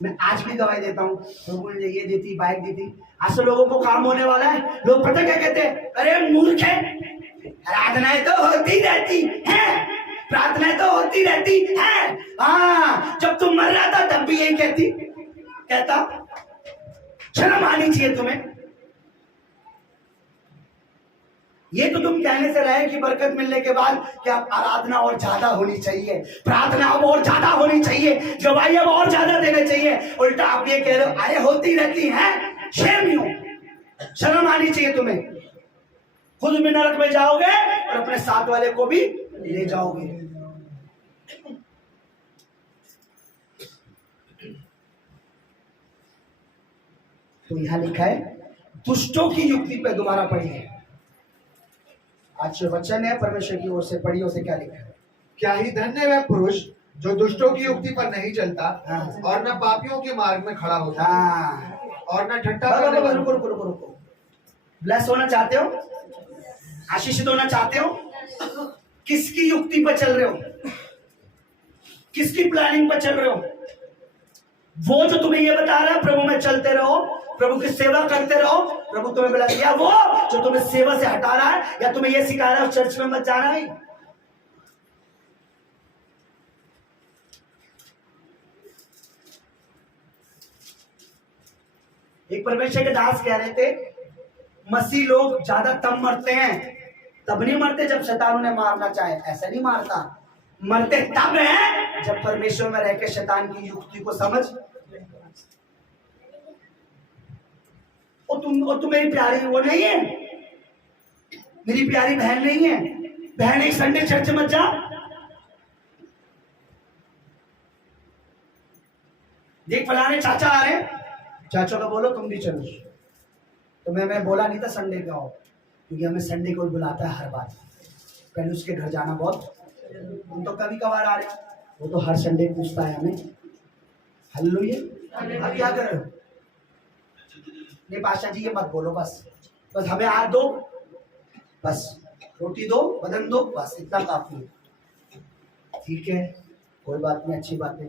मैं आज भी गवाही देता हूँ। लोगों ने ये दी थी, बाइक दी थी, आज तो लोगों को काम होने वाला है। लोग पता क्या कहते हैं, अरे मूर्ख है, आराधनाएं तो होती रहती है, प्रार्थनाएं तो होती रहती है। हाँ, जब तुम मर रहा था तब भी यही कहता, शर्म आनी चाहिए तुम्हें। ये तो तुम कहने से रहे कि बरकत मिलने के बाद कि आप आराधना और ज्यादा होनी चाहिए, प्रार्थना अब और ज्यादा होनी चाहिए, गवाही अब और ज्यादा देने चाहिए। उल्टा आप ये कह रहे हो, अरे होती रहती है, शेम यू, शर्म आनी चाहिए तुम्हें। खुद भी नरक में जाओगे और अपने साथ वाले को भी ले जाओगे। तो यहां लिखा है, दुष्टों की युक्ति पे दोबारा पढ़िए। आज जो वचन है परमेश्वर की ओर से, पढ़िए उसे क्या लिखा है। क्या ही धन्य वह पुरुष जो दुष्टों की युक्ति पर नहीं चलता, हाँ। और न पापियों के मार्ग में खड़ा होता, हाँ। और न ठट्ठा करने वालों रुको रुको रुको रुको। ब्लेस होना चाहते हो, आशीषित होना चाहते हो, किसकी युक्ति पर चल रहे हो, किसकी प्लानिंग पर चल रहे हो? वो जो तुम्हें ये बता रहा है प्रभु में चलते रहो, प्रभु की सेवा करते रहो, प्रभु तुम्हें बुला दिया, वो जो तुम्हें सेवा से हटा रहा है या तुम्हें ये सिखा रहा है चर्च में मत जाना है? एक परमेश्वर के दास कह रहे थे, मसीह लोग ज्यादा तब मरते हैं, तब नहीं मरते जब शैतान उन्हें मारना चाहे, ऐसा नहीं मारता, मरते तब है जब परमेश्वर में रहकर शैतान की युक्ति को समझ। और तुम मेरी प्यारी वो नहीं है, मेरी प्यारी बहन नहीं है, बहन एक संडे चर्च मत जा। देख फलाने चाचा आ रहे हैं, चाचा को बोलो तुम भी चलो। तो मैं बोला नहीं था संडे का आओ, क्योंकि हमें संडे को बुलाता है हर बार, पहले उसके घर जाना बहुत, तुम तो कभी कभार आ रहे हो, वो तो हर संडे पूछता है हमें। हालेलुया। अब क्या कर रहे हो? नहीं पाशा जी ये मत बोलो, बस हमें हाथ दो, बस रोटी दो, बदन दो, बस इतना काफी है। ठीक है, कोई बात नहीं, अच्छी बात है।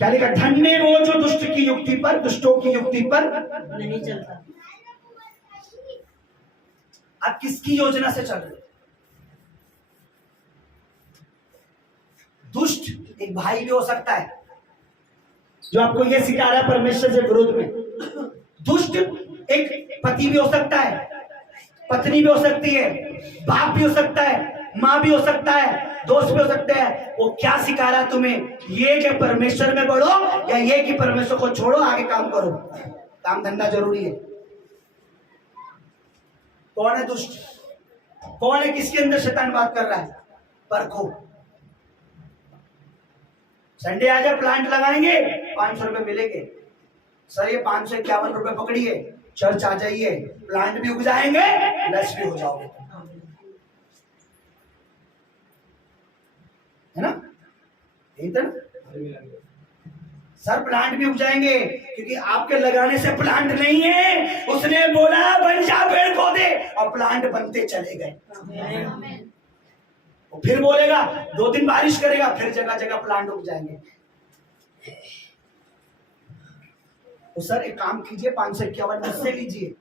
क्या लिखा? धन्य वो जो दुष्ट की युक्ति पर, दुष्टों की युक्ति पर नहीं चलता। आप किसकी योजना से चल रहे हो? दुष्ट एक भाई भी हो सकता है जो आपको यह सिखा रहा है परमेश्वर से विरोध में। दुष्ट एक पति भी हो सकता है, पत्नी भी हो सकती है, बाप भी हो सकता है, माँ भी हो सकता है, दोस्त भी हो सकते हैं। वो क्या सिखा रहा है तुम्हें? ये कि परमेश्वर में बढ़ो या ये कि परमेश्वर को छोड़ो, आगे काम करो, काम धंधा जरूरी है। कौन है दुष्ट? कौन है? किसके अंदर शैतान बात कर रहा है? परखो। संडे आ जाए, प्लांट लगाएंगे, 500 रुपए मिलेंगे। सर ये 551 रुपए पकड़िए, चर्च आ जाइए, प्लांट भी उग जाएंगे, ब्लेस भी हो जाओगे, है ना? यही था ना? सर प्लांट भी उग जाएंगे, क्योंकि आपके लगाने से प्लांट नहीं है, उसने बोला बन जा पेड़ पौधे, और प्लांट बनते चले गए। वो फिर बोलेगा 2 दिन बारिश करेगा, फिर जगह जगह प्लांट उग जाएंगे। तो सर एक काम कीजिए, 551 मुझसे लीजिए,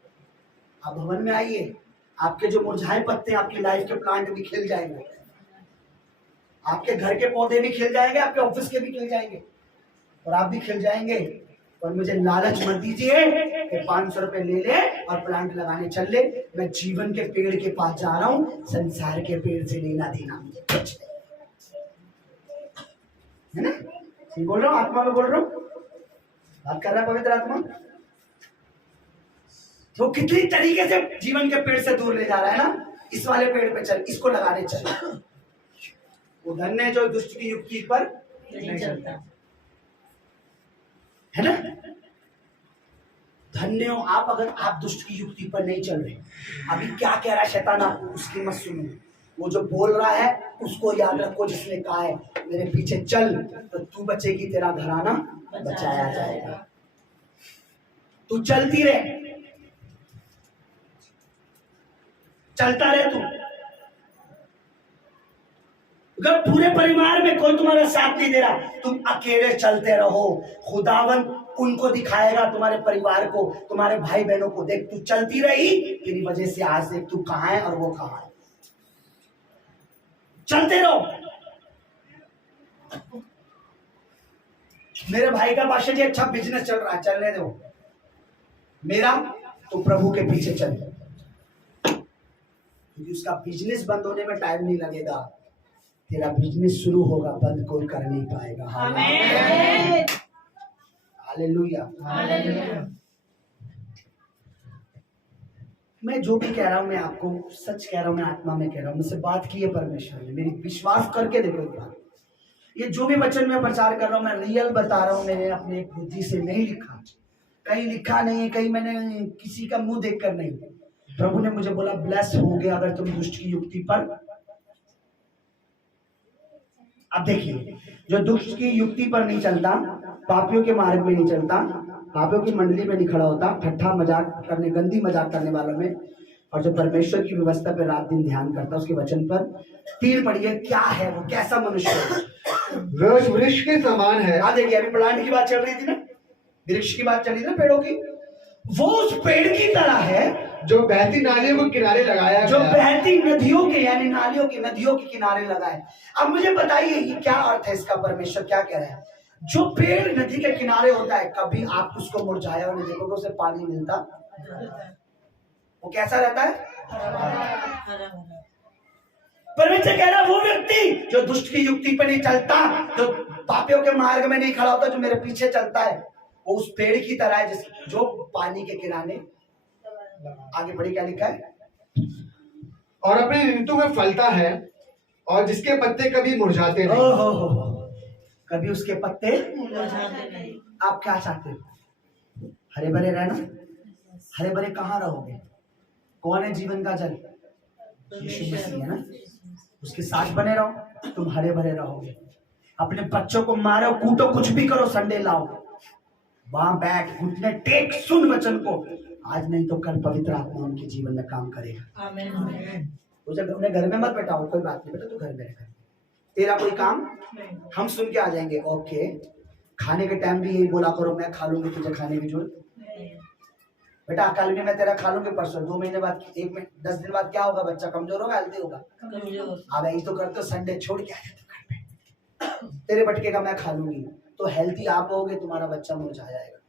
आप भवन में आइए, आपके जो मुरझाए पत्ते, आपकी लाइफ के प्लांट भी खिल जाएंगे, आपके घर के पौधे भी खिल जाएंगे, आपके ऑफिस के भी खिल जाएंगे, और आप भी खिल जाएंगे। और मुझे लालच मत दीजिए कि 500 रुपए ले ले और प्लांट लगाने चल ले। मैं जीवन के पेड़ के पास जा रहा हूं, संसार के पेड़ से लेना देना मुझे कुछ नहीं, है ना? बोल रहा हूँ, आत्मा में बोल रहा हूँ, बात कर रहा है पवित्र आत्मा। तो कितनी तरीके से जीवन के पेड़ से दूर ले जा रहा है ना? इस वाले पेड़ पे चल, इसको लगाने चल। वो धन्य है जो दुष्ट की युक्ति पर नहीं चलता, है ना? धन्य हो आप अगर आप दुष्ट की युक्ति पर नहीं चल रहे। अभी क्या कह रहा है शैतान, आप उसकी मत सुनो, वो जो बोल रहा है उसको याद रखो, जिसने कहा है मेरे पीछे चल तो तू बचेगी, तेरा घराना बचाया जाएगा। तू चलती रहे, चलता रहे तू। अगर पूरे परिवार में कोई तुम्हारा साथ नहीं दे रहा, तुम अकेले चलते रहो, खुदावन उनको दिखाएगा, तुम्हारे परिवार को, तुम्हारे भाई बहनों को। देख तू चलती रही, तेरी वजह से आज देख तू कहां है और वो कहां है। चलते रहो। मेरे भाई का बादशाह जी अच्छा बिजनेस चल रहा है, चलने दो। मेरा तो प्रभु के पीछे चल, क्योंकि उसका बिजनेस बंद होने में टाइम नहीं लगेगा, तेरा बिजनेस शुरू होगा, बंद कोई कर नहीं पाएगा। हालेलुया। मैं जो भी कह रहा हूं, मैं आपको सच कह रहा हूं, मैं आत्मा में कह रहा हूं, मुझसे बात की है परमेश्वर ने, मेरी विश्वास करके देखो एक बार। ये जो भी वचन मैं प्रचार कर रहा हूं, मैं रियल बता रहा हूं, मैंने अपने बुद्धि से नहीं लिखा, कहीं लिखा नहीं है, कहीं मैंने किसी का मुंह देखकर नहीं। प्रभु ने मुझे बोला ब्लेस हो गया अगर तुम दुष्ट की युक्ति पर। अब देखिए, जो दुष्ट की युक्ति पर नहीं चलता, पापियों के मार्ग में नहीं चलता, पापियों की मंडली में नहीं खड़ा होता, ठट्ठा मजाक करने, गंदी मजाक करने वालों में, और जो परमेश्वर की व्यवस्था पर रात दिन ध्यान करता है उसके वचन पर। 3 पढ़िए, क्या है वो, कैसा मनुष्य है? वह उस वृक्ष के समान है। हाँ देखिए, अभी प्लांट की बात चल रही थी ना, वृक्ष की बात चली थी ना, पेड़ों की। वो उस पेड़ की तरह है जो बहती नालियों को किनारे लगाया जो गया। बहती नदियों के, यानी नालियों की, नदियों के किनारे लगाए। अब मुझे बताइए ये क्या अर्थ है इसका, परमेश्वर क्या कह रहे हैं? जो पेड़ नदी के किनारे होता है, कभी आप उसको मुरझाया और नहीं देखोगे उसे पानी मिलता, वो कैसा रहता है? परमेश्वर कह रहा है वो व्यक्ति जो दुष्ट की युक्ति पर नहीं चलता, जो पापियों के मार्ग में नहीं खड़ा होता, जो मेरे पीछे चलता है, वो उस पेड़ की तरह है जो पानी के किनारे। आगे बढ़ी, क्या लिखा है? और अपने ऋतु में फलता है और जिसके पत्ते कभी मुरझाते नहीं। ओहो, कभी उसके पत्ते। आप क्या चाहते हो? हरे भरे रहना। हरे भरे कहाँ रहोगे? कौन है जीवन का जल? यीशु मसीह है ना, उसके साथ बने रहो, तुम हरे भरे रहोगे। अपने बच्चों को मारो, कूटो, कुछ भी करो, संडे लाओ, वहां बैठ, घुटने टेक, सुन वचन को। आज नहीं तो कल पवित्र आत्मा उनके जीवन में काम करेगा। उसे अपने घर में मत बैठाओ, कोई बात नहीं बेटा, तू घर में रह, तेरा कोई काम, हम सुन के आ जाएंगे। ओके, खाने के टाइम भी यही बोला करो, मैं खा लूंगी, तुझे खाने की जरूरत बेटा, कल भी मैं तेरा खा लूंगी, परसों, 2 महीने बाद, 1 महीने, 10 दिन बाद क्या होगा? बच्चा कमजोर होगा, हेल्दी होगा। अब यही तो करते हो, संडे छोड़ के आ जाते घर पे, तेरे बटके का मैं खा लूंगी, तो हेल्थी आप होगे, तुम्हारा बच्चा मुरझा जाएगा,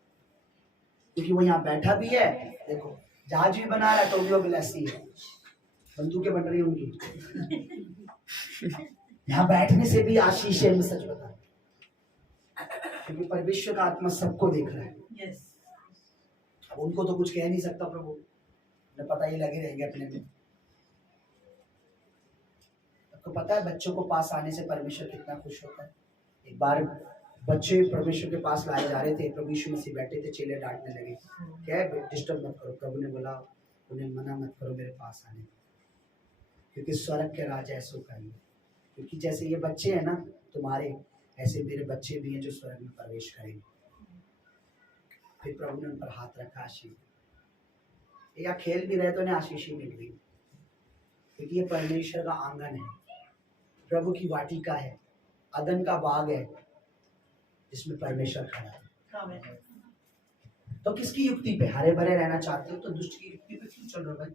क्योंकि वो यहाँ बैठा भी है। देखो, जहाज भी बना रहा है तो भी वो बिलासी है, बंदूकें बन रही है उनकी। यहाँ बैठने से भी आशीष है, मैं सच बता, क्योंकि परमेश्वर का आत्मा सबको देख रहा है। अब उनको तो कुछ कह नहीं सकता प्रभु, उन्हें पता ही लगे रहेंगे अपने में। आपको पता है बच्चों को पास आने से परमेश्वर कितना खुश होता है? एक बार बच्चे परमेश्वर के पास लाए जा रहे थे, प्रभु यीशु मसीह बैठे थे, चेले डांटने लगे, क्या है, डिस्टर्ब मत करो। प्रभु ने बोला उन्हें मना मत करो मेरे पास आने, क्योंकि स्वर्ग के राज ऐसों का ही है। क्योंकि जैसे ये बच्चे हैं ना तुम्हारे, ऐसे मेरे बच्चे भी हैं जो स्वर्ग में प्रवेश करेंगे। फिर प्रभु ने उन पर हाथ रखा, आशीष, या खेल भी रहे तो उन्हें आशीष ही मिल गई, क्योंकि ये परमेश्वर का आंगन है, प्रभु की वाटिका है, अदन का बाग है, जिसमें परमेश्वर खड़ा है। तो किसकी युक्ति पे? हरे भरे रहना चाहते हो तो दुष्ट की युक्ति पे क्यों चल रहे हो भाई?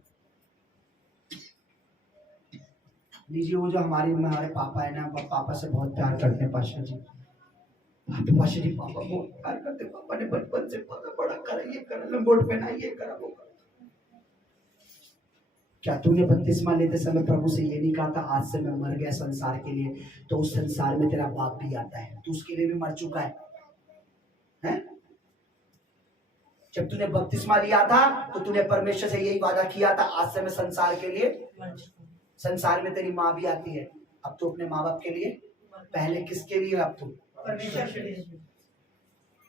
लीजिए, वो जो हमारे पापा है ना, पापा से बहुत प्यार करते हैं पाशा जी, पाशा जी पापा बहुत प्यार करते, पापा ने बचपन से बड़ा करा, ये करा, लंगोट पहना, ये करा, वो करा। क्या तूने बपतिस्मा लेते समय प्रभु से ये नहीं कहा था, आज से मैं मर गया संसार के लिए, तो उस संसार में तेरा बाप भी आता है, तू उसके लिए भी मर चुका है, हैं? जब तूने बपतिस्मा लिया था तो तूने परमेश्वर से यही वादा किया था, आज से मैं संसार के लिए, संसार में तेरी माँ भी आती है, अब तो अपने माँ बाप के लिए, पहले किसके लिए? अब तू परमेश्वर के लिए।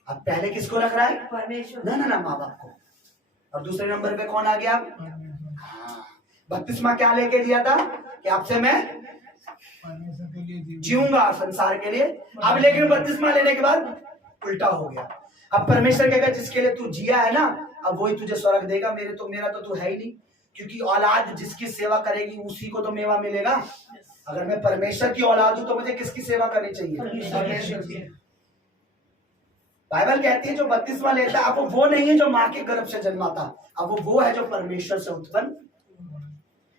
अब पहले किसको रख रहा है? परमेश्वर। ना माँ बाप को। और दूसरे नंबर पे कौन आ गया? बपतिस्मा क्या लेके दिया था कि आपसे मैं जीऊंगा संसार के लिए। अब लेकिन बपतिस्मा लेने के बाद उल्टा हो गया। अब परमेश्वर कहेगा जिसके लिए तू जिया है ना, अब वही तुझे स्वर्ग देगा। मेरा तो तू है ही नहीं, क्योंकि औलाद जिसकी सेवा करेगी उसी को तो मेवा मिलेगा। अगर मैं परमेश्वर की औलाद हूं तो मुझे किसकी सेवा करनी चाहिए? परमेश्वर की। बाइबल कहती है जो बपतिस्मा लेता है, अब वो नहीं है जो माँ के गर्भ से जन्मा था, अब वो है जो परमेश्वर से उत्पन्न।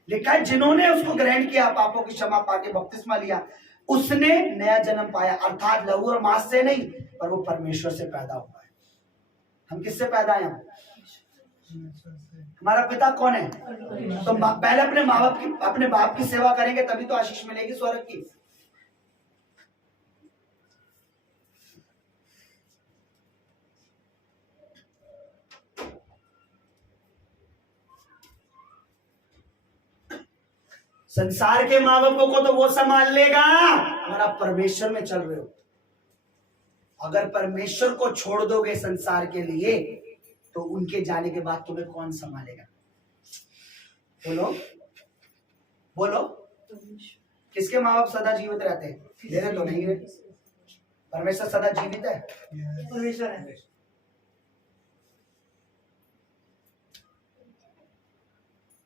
लिखा है जिन्होंने उसको ग्रहण किया, पापों की क्षमा पाके बपतिस्मा लिया, उसने नया जन्म पाया, अर्थात लहू और मांस से नहीं, पर वो परमेश्वर से पैदा हुआ है। हम किससे पैदा हैं? हमारा पिता कौन है? तो पहले अपने बाप की सेवा करेंगे तभी तो आशीष मिलेगी स्वर्ग की। संसार के माँ बापों को तो वो संभाल लेगा अगर आप परमेश्वर में चल रहे हो। अगर परमेश्वर को छोड़ दोगे संसार के लिए तो उनके जाने के बाद तुम्हें कौन संभालेगा? बोलो बोलो, किसके माँ बाप सदा जीवित रहते हैं? मेरे तो नहीं है। परमेश्वर सदा जीवित है। परमेश्वर है।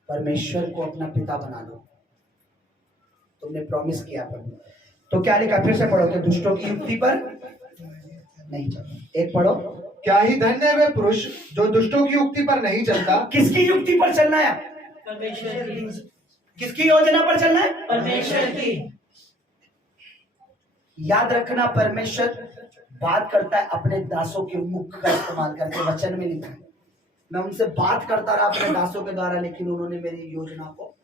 परमेश्वर को अपना पिता बना लो। तुमने प्रॉमिस किया प्रभु। तो क्या लिखा, फिर से पढ़ो कि दुष्टों की युक्ति पर नहीं चलो। एक पढ़ो, क्या ही धन्य है वे पुरुष जो दुष्टों की युक्ति पर नहीं चलता। किसकी युक्ति पर चलना है? परमेश्वर की। किसकी योजना पर चलना है? परमेश्वर की। याद रखना, परमेश्वर बात करता है अपने दासों के मुख का इस्तेमाल करके। वचन में लिखा है, मैं उनसे बात करता रहा अपने दासों के द्वारा, लेकिन उन्होंने मेरी योजना को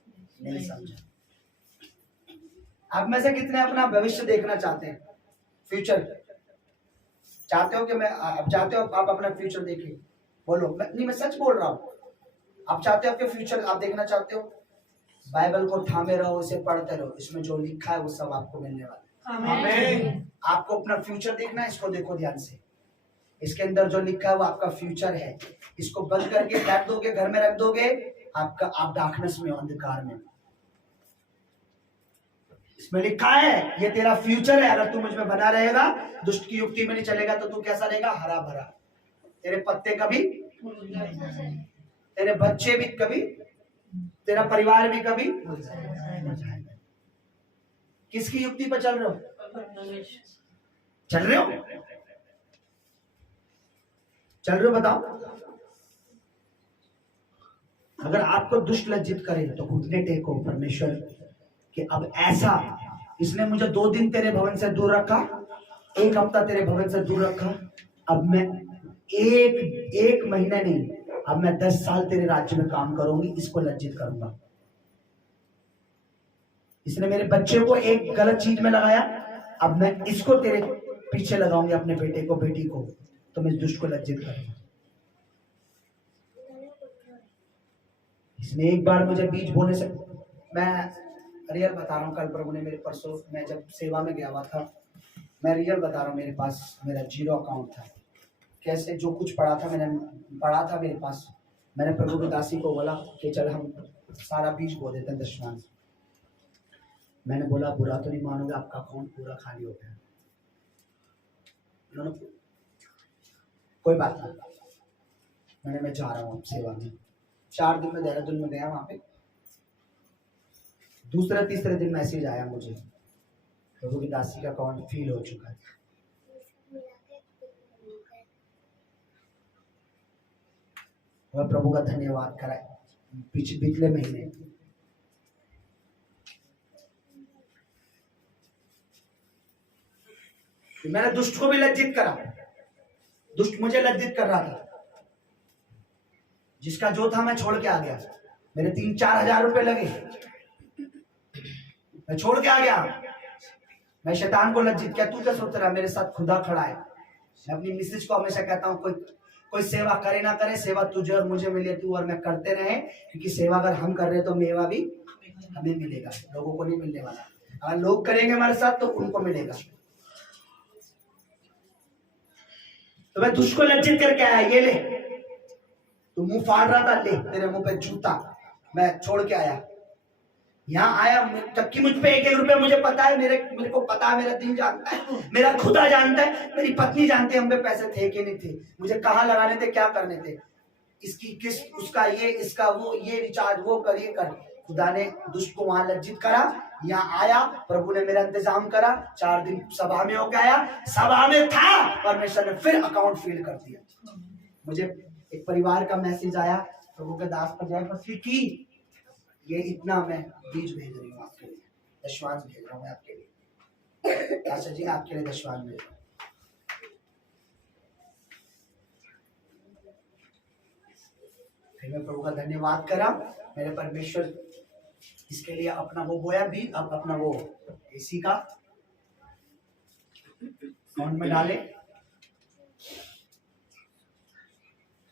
नहीं समझा। आप में से कितने अपना भविष्य देखना चाहते हैं? फ्यूचर चाहते हो कि मैं, आप चाहते हो आप अपना फ्यूचर देखिए? बोलो। मैं सच बोल रहा हूँ। आप चाहते हो आपके फ्यूचर आप देखना चाहते हो? बाइबल को थामे रहो, इसे पढ़ते रहो, इसमें जो लिखा है वो सब आपको मिलने वाला है। आमीन। आपको अपना फ्यूचर देखना है, इसको देखो ध्यान से। इसके अंदर जो लिखा है वो आपका फ्यूचर है। इसको बंद करके रख दोगे, घर में रख दोगे, आप डार्कनेस में हो, अंधकार में। इसमें लिखा है ये तेरा फ्यूचर है। अगर तू मुझ में बना रहेगा, दुष्ट की युक्ति में नहीं चलेगा, तो तू कैसा रहेगा? हरा भरा। तेरे पत्ते कभी, तेरे बच्चे भी कभी, तेरा परिवार भी कभी मुरझाएगा। किसकी युक्ति पर चल रहे हो? चल रहे हो? चल रहे हो? बताओ। अगर आपको दुष्ट लज्जित करे तो घुटने टेको परमेश्वर कि अब ऐसा, इसने मुझे 2 दिन तेरे भवन से दूर रखा, 1 हफ्ता तेरे भवन से दूर रखा, अब मैं एक महीना नहीं, अब मैं 10 साल तेरे राज्य में काम करूंगी, इसको लज्जित करूंगा। इसने मेरे बच्चे को एक गलत चीज में लगाया, अब मैं इसको तेरे पीछे लगाऊंगी, अपने बेटे को, बेटी को, तो मैं इस दुष्ट को लज्जित करूंगा। इसने एक बार मुझे बीज बोने से, मैं रियल बता रहा हूँ, कल प्रभु ने मेरे परसों, मैं जब सेवा में गया हुआ था, मैं रियल बता रहा हूँ, मेरे पास मेरा 0 अकाउंट था। कैसे जो कुछ पढ़ा था मैंने पढ़ा था मेरे पास, मैंने प्रभु की दासी को बोला कि चल हम सारा बीज बो देते हैं दशमांश। मैंने बोला बुरा तो नहीं मानोगे, आपका अकाउंट पूरा खाली हो गया। उन्होंने कोई बात नहीं, मैं जा रहा हूँ सेवा में। 4 दिन में देहरादून में गया, वहां पे दूसरे तीसरे दिन मैसेज आया मुझे, प्रभु की दासी का अकाउंट फील हो चुका है। वह प्रभु का धन्यवाद कराए। पिछले महीने मैंने दुष्ट को भी लज्जित करा, दुष्ट मुझे लज्जित कर रहा था। जिसका जो था मैं छोड़ के आ गया। मेरे 3-4 हजार रुपए लगे, मैं छोड़ के आ गया। मैं शैतान को लज्जित किया। तू क्या सोच रहा है, मेरे साथ खुदा खड़ा है। मैं अपनी मिसेज को हमेशा कहता हूँ, कोई सेवा करे ना करे, सेवा तुझे और मुझे मिले, तू और मैं करते रहे, क्योंकि सेवा अगर हम कर रहे तो मेवा भी हमें मिलेगा, लोगों को नहीं मिलने वाला। अगर लोग करेंगे हमारे साथ तो उनको मिलेगा। तो मैं दुष्ट को लज्जित करके आया, ये ले, तू मुंह फाड़ रहा था, ले तेरे मुंह पे जूता। मैं छोड़ के आया, यहाँ आया, जबकि मुझ पे 1 रुपए, मुझे पता है, मेरे को पता है, मेरा दिन जानता है, मेरा खुदा जानता है, मेरी पत्नी जानती है हम पे पैसे थे कि नहीं थे, मुझे कहाँ लगाने थे, क्या करने थे, इसकी किस, उसका ये, इसका वो, ये रिचार्ज, वो कर, ये कर। खुदा ने दुष्ट को वहां लज्जित करा, यहाँ आया, प्रभु ने मेरा इंतजाम करा। 4 दिन सभा में होकर आया, सभा में था, परमेश्वर ने फिर अकाउंट फील कर दिया। मुझे एक परिवार का मैसेज आया, प्रभु के दास पर जय मसीह की, ये इतना मैं बीज भेज रही हूँ आपके लिए, दशमांश भेज रहा हूँ मैं आपके लिए। आशा जी आपके लिए दशमांश भेज रहा हूँ। फिर मैं प्रभु का धन्यवाद करा, मेरे परमेश्वर इसके लिए अपना वो बोया भी, अब अपना वो एसी का अकाउंट में डाले।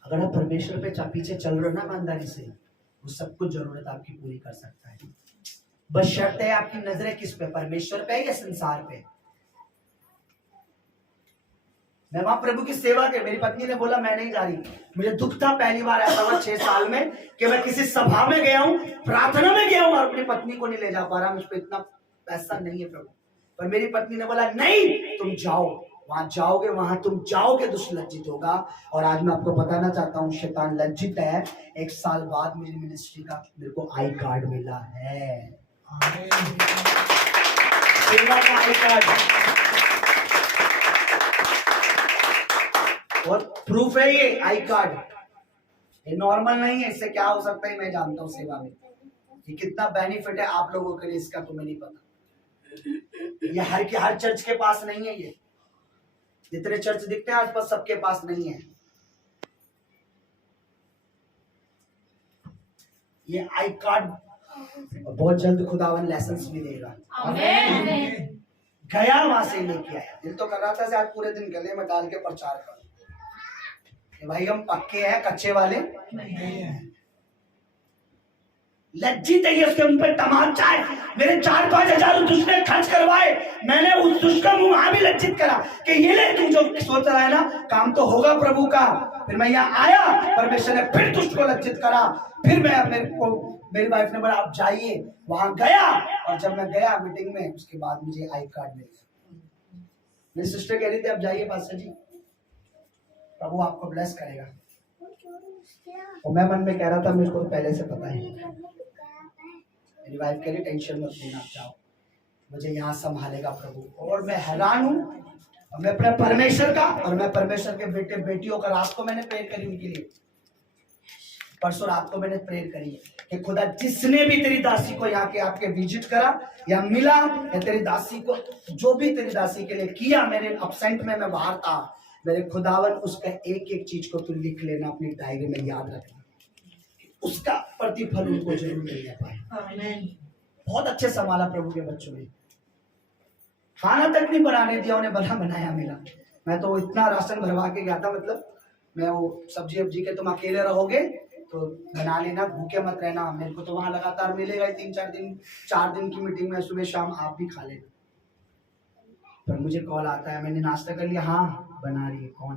अगर आप परमेश्वर पे पीछे चल रहे हो ना ईमानदारी से, वो सब कुछ जरूरत आपकी पूरी कर सकता है। बस शर्त है आपकी नजरें किस पे, परमेश्वर पे या संसार पे। मैं वहां प्रभु की सेवा के, मेरी पत्नी ने बोला मैं नहीं जा रही। मुझे दुख था, पहली बार ऐसा हुआ 6 साल में कि मैं किसी सभा में गया हूं, प्रार्थना में गया हूं और अपनी पत्नी को नहीं ले जा पा रहा। मुझ पे इतना पैसा नहीं है प्रभु, पर मेरी पत्नी ने बोला नहीं तुम जाओ, वहां जाओगे, वहां तुम जाओगे, दुष्ट लज्जित होगा। और आज मैं आपको बताना चाहता हूँ शैतान लज्जित है। 1 साल बाद मेरी मिनिस्ट्री का मेरे को आई कार्ड मिला है, सेवा का आई कार्ड, और प्रूफ है ये आई कार्ड। ये नॉर्मल नहीं है, इससे क्या हो सकता है मैं जानता हूँ सेवा में। ये कितना बेनिफिट है आप लोगों के लिए इसका तुम्हें नहीं पता। ये हर चर्च के पास नहीं है। ये जितने चर्च दिखते हैं आसपास सबके पास नहीं है। ये आई कार्ड बहुत जल्द खुदावन लाइसेंस भी देगा। आमीन। गया वहां से लेके आया। दिल तो कर रहा था आज पूरे दिन गले में डाल के प्रचार करूं कि भाई हम पक्के हैं, कच्चे वाले नहीं हैं। लज्जित है ये, उसके मुंह पे तमाचा है। मेरे 4-5 हजार दुष्ट ने खर्च करवाए, मैंने उस दुष्ट का मुंह वहां भी लज्जित करा कि ये ले, तू जो सोच रहा है ना काम तो होगा प्रभु का। फिर मैं यहाँ आया, परमेश्वर ने फिर दुष्ट को लज्जित करा। फिर मेरी वाइफ ने बोला आप जाइए, वहां गया। और जब मैं गया मीटिंग में, उसके बाद मुझे आई कार्ड मिल गया। मेरी सिस्टर कह रही थी आप जाइए पास्टर जी, प्रभु आपको ब्लेस करेगा। और मैं मन में कह रहा था मेरे को पहले से पता है। मेरी वाइफ कह रही टेंशन मत लेना, जाओ, मुझे यहाँ संभालेगा प्रभु। और मैं हैरान हूँ, मैं अपने परमेश्वर का, और मैं परमेश्वर के बेटे बेटियों का, रात को मैंने प्रेयर करी उनके लिए, परसों रात को मैंने प्रेयर करी कि खुदा जिसने भी तेरी दासी को यहाँ के आपके विजिट करा या मिला, या तेरी दासी को जो भी तेरी दासी के लिए किया, मेरे अपसेंट में मैं बाहर था, मेरे खुदावन उसका एक एक चीज को तू लिख लेना, अपनी डायरी में याद रखना, उसका प्रतिफल उनको जरूर मिल पाए। बहुत अच्छे संभाला प्रभु के बच्चों ने, खाना तक नहीं बनाने दिया, उन्हें बना बनाया मिला। मैं तो इतना राशन भरवा के गया था, मतलब मैं वो सब्जी वब्जी के तुम अकेले रहोगे तो बना लेना, भूखे मत रहना। मेरे को तो वहां लगातार मिलेगा 4 दिन की मीटिंग में, सुबह शाम आप भी खा लेना। पर मुझे कॉल आता है, मैंने नाश्ता कर लिया, हाँ बना रही है। कौन?